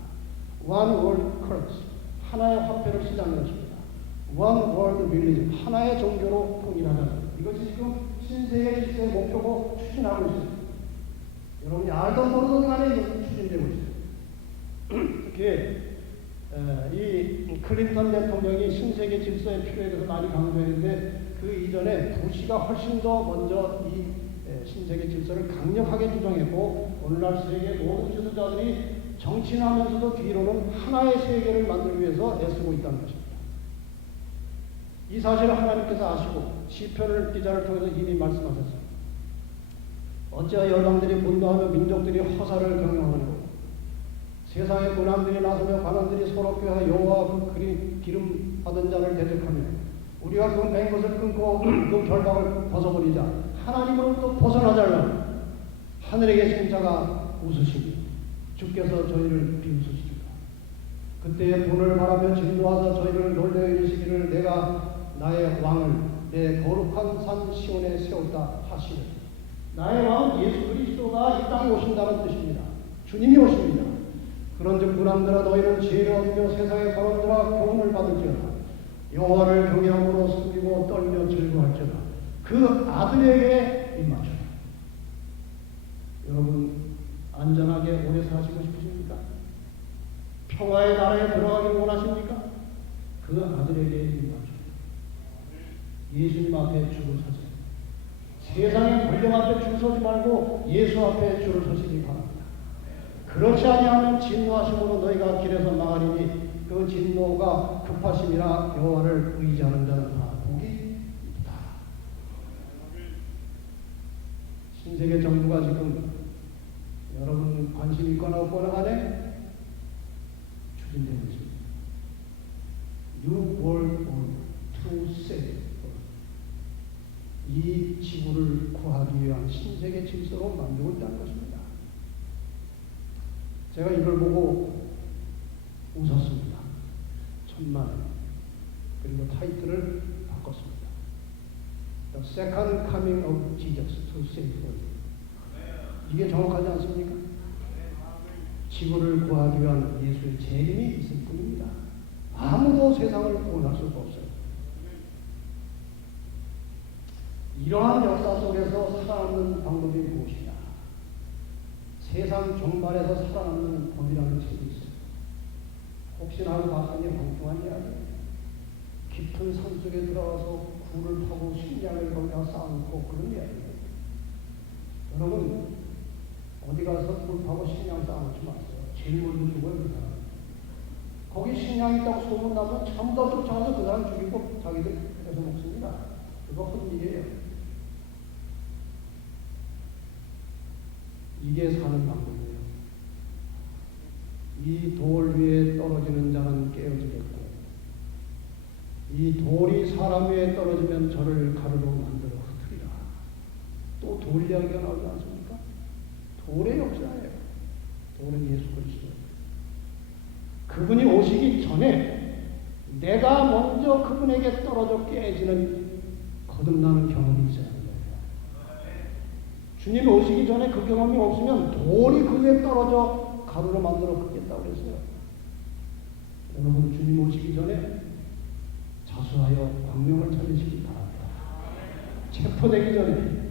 One world currency. 하나의 화폐를 쓰자는 것입니다. One World Religion, 하나의 종교로 통일하자. 이것이 지금 신세계 질서의 목표고 추진하고 있어요. 여러분이 알던 모르던 간에 추진되고 있어요. 특히 이 클린턴 대통령이 신세계 질서의 필요에 대해서 많이 강조했는데 그 이전에 부시가 훨씬 더 먼저 이 신세계 질서를 강력하게 주장했고 오늘날 세계 모든 지도자들이 정치하면서도 뒤로는 하나의 세계를 만들기 위해서 애쓰고 있다는 것입니다. 이 사실을 하나님께서 아시고 시편을 기자를 통해서 이미 말씀하셨습니다. 어찌하여 열방들이 분노하며 민족들이 허사를 경영하고 세상의 군왕들이 나서며 관원들이 서로 꾀하여 여호와 그 기름 받은 자를 대적하며 우리가 그 맨 것을 끊고 그 결박을 벗어버리자 하나님으로부터 벗어나자라 하늘에 계신 자가 웃으시니 주께서 저희를 비웃으시리라. 그때의 분을 바라며 진노하사 저희를 놀려 이르시기를 내가 나의 왕을 내 거룩한 산 시온에 세웠다 하시는 나의 왕은 예수 그리스도가 이 땅에 오신다는 뜻입니다. 주님이 오십니다. 그런즉 군왕들아 너희는 지혜를 얻으며 세상의 관원들아 교훈을 받을지어다. 여호와를 경외함으로 섬기고 떨며 즐거워할지어다. 그 아들에게 입맞춰라. 여러분 안전하게 오래 사시고 싶으십니까? 평화의 나라에 들어가길 원하십니까? 그 아들에게 입맞춰라. 예수님 앞에 줄을 서세요. 세상의 권력 앞에 줄 서지 말고 예수 앞에 줄을 서시기 바랍니다. 그렇지 아니하면 진노하심으로 너희가 길에서 망하리니 그 진노가 급하심이라 여호와를 의지하는 자는 다 복이 있다. 신세계 정부가 지금 여러분 관심 있거나 없거나 간에 추진되고 있습니다. New World Order to Save. 이 지구를 구하기 위한 신세계 질서로 만들고 있다는 것입니다. 제가 이걸 보고 웃었습니다. 천만에. 그리고 타이틀을 바꿨습니다. The Second Coming of Jesus to Save the World. 이게 정확하지 않습니까? 지구를 구하기 위한 예수의 재림이 있을 뿐입니다. 아무도 세상을 구원할 수가 없어요. 이러한 역사 속에서 살아남는 방법이 무엇이냐? 세상 종말에서 살아남는 법이라는 책이 있어요. 혹시나 하고 봤더니 엉뚱한 이야기. 깊은 산 속에 들어가서 굴을 파고 식량을 거기다 쌓아놓고 그런 이야기예요. 여러분 어디 가서 굴 파고 식량 쌓아놓지 마세요. 제일 먼저 죽어요 그 사람. 거기 식량이 있다고 소문나면 전부 다 쫓아가서 그 사람 죽이고 자기들 그래서 먹습니다. 그거 헛일이에요. 이게 사는 방법이에요. 이 돌 위에 떨어지는 자는 깨어지겠고 이 돌이 사람 위에 떨어지면 저를 가루로 만들어 흩으리라. 또 돌 이야기가 나오지 않습니까? 돌의 역사예요. 돌은 예수 그리스도. 그분이 오시기 전에 내가 먼저 그분에게 떨어져 깨지는 거듭나는 경험이 있어야 합니다. 주님 오시기 전에 그 경험이 없으면 돌이 그 위에 떨어져 가루로 만들어 긋겠다고 그랬어요. 여러분 주님 오시기 전에 자수하여 광명을 찾으시기 바랍니다. 체포되기 전에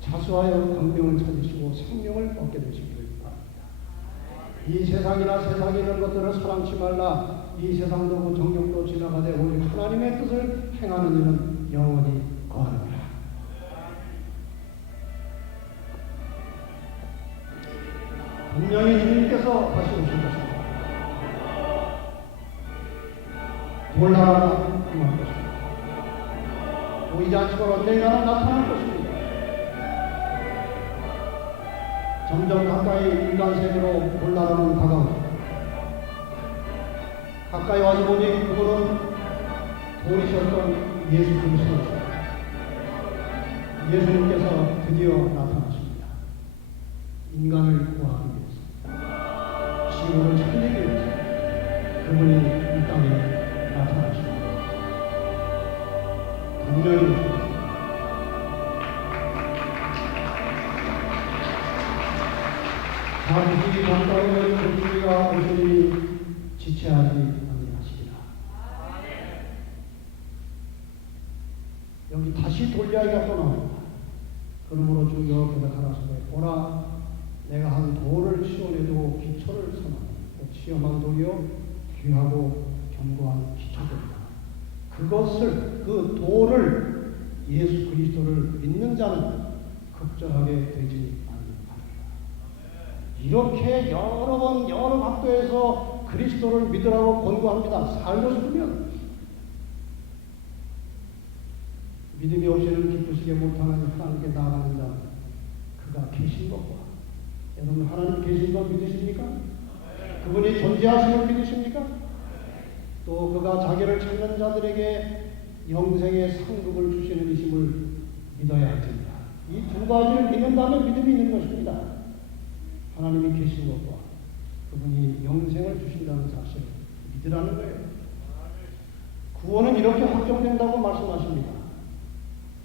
자수하여 광명을 찾으시고 생명을 얻게 되시기를 바랍니다. 이 세상이나 세상에 있는 것들을 사랑치 말라. 이 세상도 정욕도 지나가되 오직 하나님의 뜻을 행하는 이는 영원히 거하리라. 분명히 주님께서 다시 오실 것입니다. 돌나라가 임할 것입니다. 보이지 않지만 언젠가는 나타날 것입니다. 점점 가까이 인간 세계로 돌나라는 다가옵니다. 가까이 와서 보니 그분은 돌이셨던 예수 그리스도입니다. 예수님께서 드디어 나타나십니다. 인간을 구하기 위해서, 지구를 살리기 위해서 그분이 이 땅에 나타나십니다. 분명히 자기들이 감당하는 그분이가 오시니 지체하지 아니하시리라. 여기 다시 돌이야기가 또 나옵니다. 그러므로 주 여호와께서 가라사대 보라 내가 한 돌을 시온에도 기초를 삼아 시험한 돌이요 귀하고 견고한 기초들이다. 그것을 그 돌을 예수 그리스도를 믿는 자는 극절하게 되지 않는다. 이렇게 여러 번 여러 각도에서 그리스도를 믿으라고 권고합니다. 살고 싶으면 믿음이 없이는 기쁘시게 못하는 하나님께 나아가는 자 그가 계신 것과 여러분 하나님 계신 것 믿으십니까? 그분이 존재하심을 믿으십니까? 또 그가 자기를 찾는 자들에게 영생의 상급을 주시는 이심을 믿어야 할 텐니다. 이 두 가지를 믿는다면 믿음이 있는 것입니다. 하나님이 계신 것과 그분이 영생을 주신다는 사실을 믿으라는 거예요. 구원은 이렇게 확정된다고 말씀하십니다.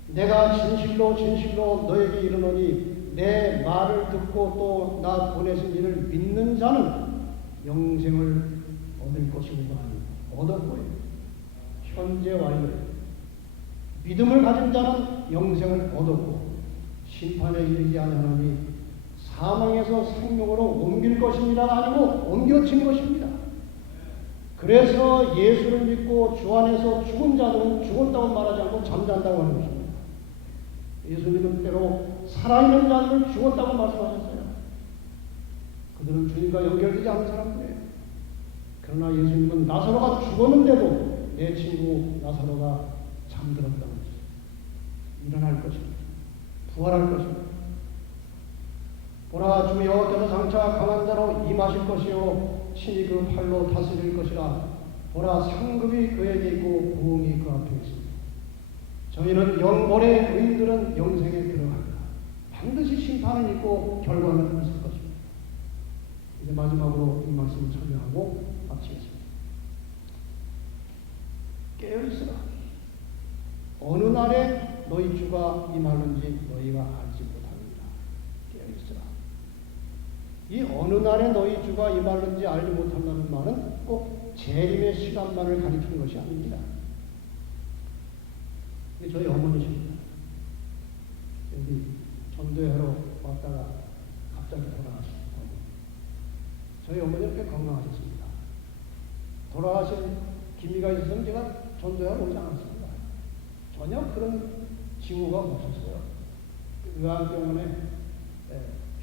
내가 진실로 진실로 너에게 이르노니 내 말을 듣고 또 나 보내신 이를 믿는 자는 영생을 얻을 것이고 얻었고요. 현재 완료. 믿음을 가진 자는 영생을 얻었고 심판에 이르지 아니하노니 사망에서 생명으로 옮길 것입니다가 아니고 옮겨진 것입니다. 그래서 예수를 믿고 주 안에서 죽은 자들은 죽었다고 말하지 않고 잠잔다고 하는 것입니다. 예수님은 때로 살아있는 자들을 죽었다고 말씀하셨어요. 그들은 주님과 연결되지 않은 사람들이에요. 그러나 예수님은 나사로가 죽었는데도 내 친구 나사로가 잠들었다고 했어요. 일어날 것입니다. 부활할 것입니다. 보라 주 여호와께서 장차 강한 자로 임하실 것이요 친히 그 팔로 다스릴 것이라. 보라 상급이 그에게 있고 부흥이 그 앞에 있습니다. 저희는 영벌의 의인들은 영생에 들어간다. 반드시 심판은 있고 결과는 있을 것입니다. 이제 마지막으로 이 말씀을 설명하고 마치겠습니다. 깨어있으라. 어느 날에 너희 주가 임하는지 너희가 알지 못합니다. 깨어있으라. 이 어느 날에 너희 주가 임하는지 알지 못한다는 말은 꼭 재림의 시간만을 가리키는 것이 아닙니다. 저희 어머니십니다. 여기 전도회로 왔다가 갑자기 돌아가셨습니다. 저희 어머니는 꽤 건강하셨습니다. 돌아가신 기미가 있었으면 제가 전도회로 오지 않았습니다. 전혀 그런 징후가 없었어요. 의학병원에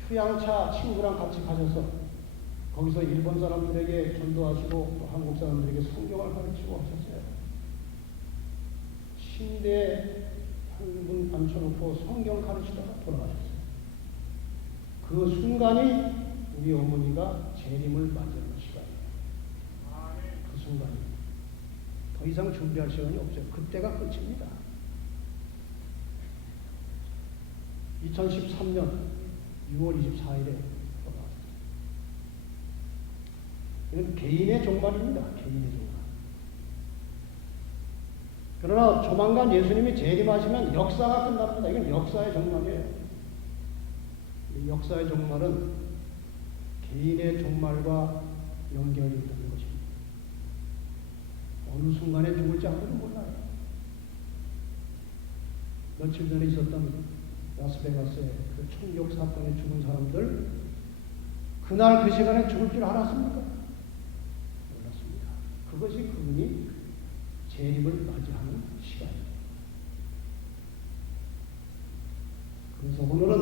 휴양차 친구랑 같이 가셔서 거기서 일본 사람들에게 전도하시고 또 한국 사람들에게 성경을 가르치고 하셨어요. 침대에 한 분 앉혀놓고 성경 가르치다가 돌아가셨어요. 그 순간이 우리 어머니가 재림을 맞이하는 시간이에요. 그 순간이. 더 이상 준비할 시간이 없어요. 그때가 끝입니다. 2013년 6월 24일에 돌아왔어요. 이건 개인의 종말입니다. 개인의 종말. 그러나 조만간 예수님이 재림하시면 역사가 끝납니다. 이건 역사의 종말이에요. 이 역사의 종말은 개인의 종말과 연결이 있는 것입니다. 어느 순간에 죽을지 아무도 몰라요. 며칠 전에 있었던 라스베가스의 그 총격 사건에 죽은 사람들, 그날 그 시간에 죽을 줄 알았습니까? 몰랐습니다. 그것이 그분이 재림을 맞이하는 시간입니다. 그래서 오늘은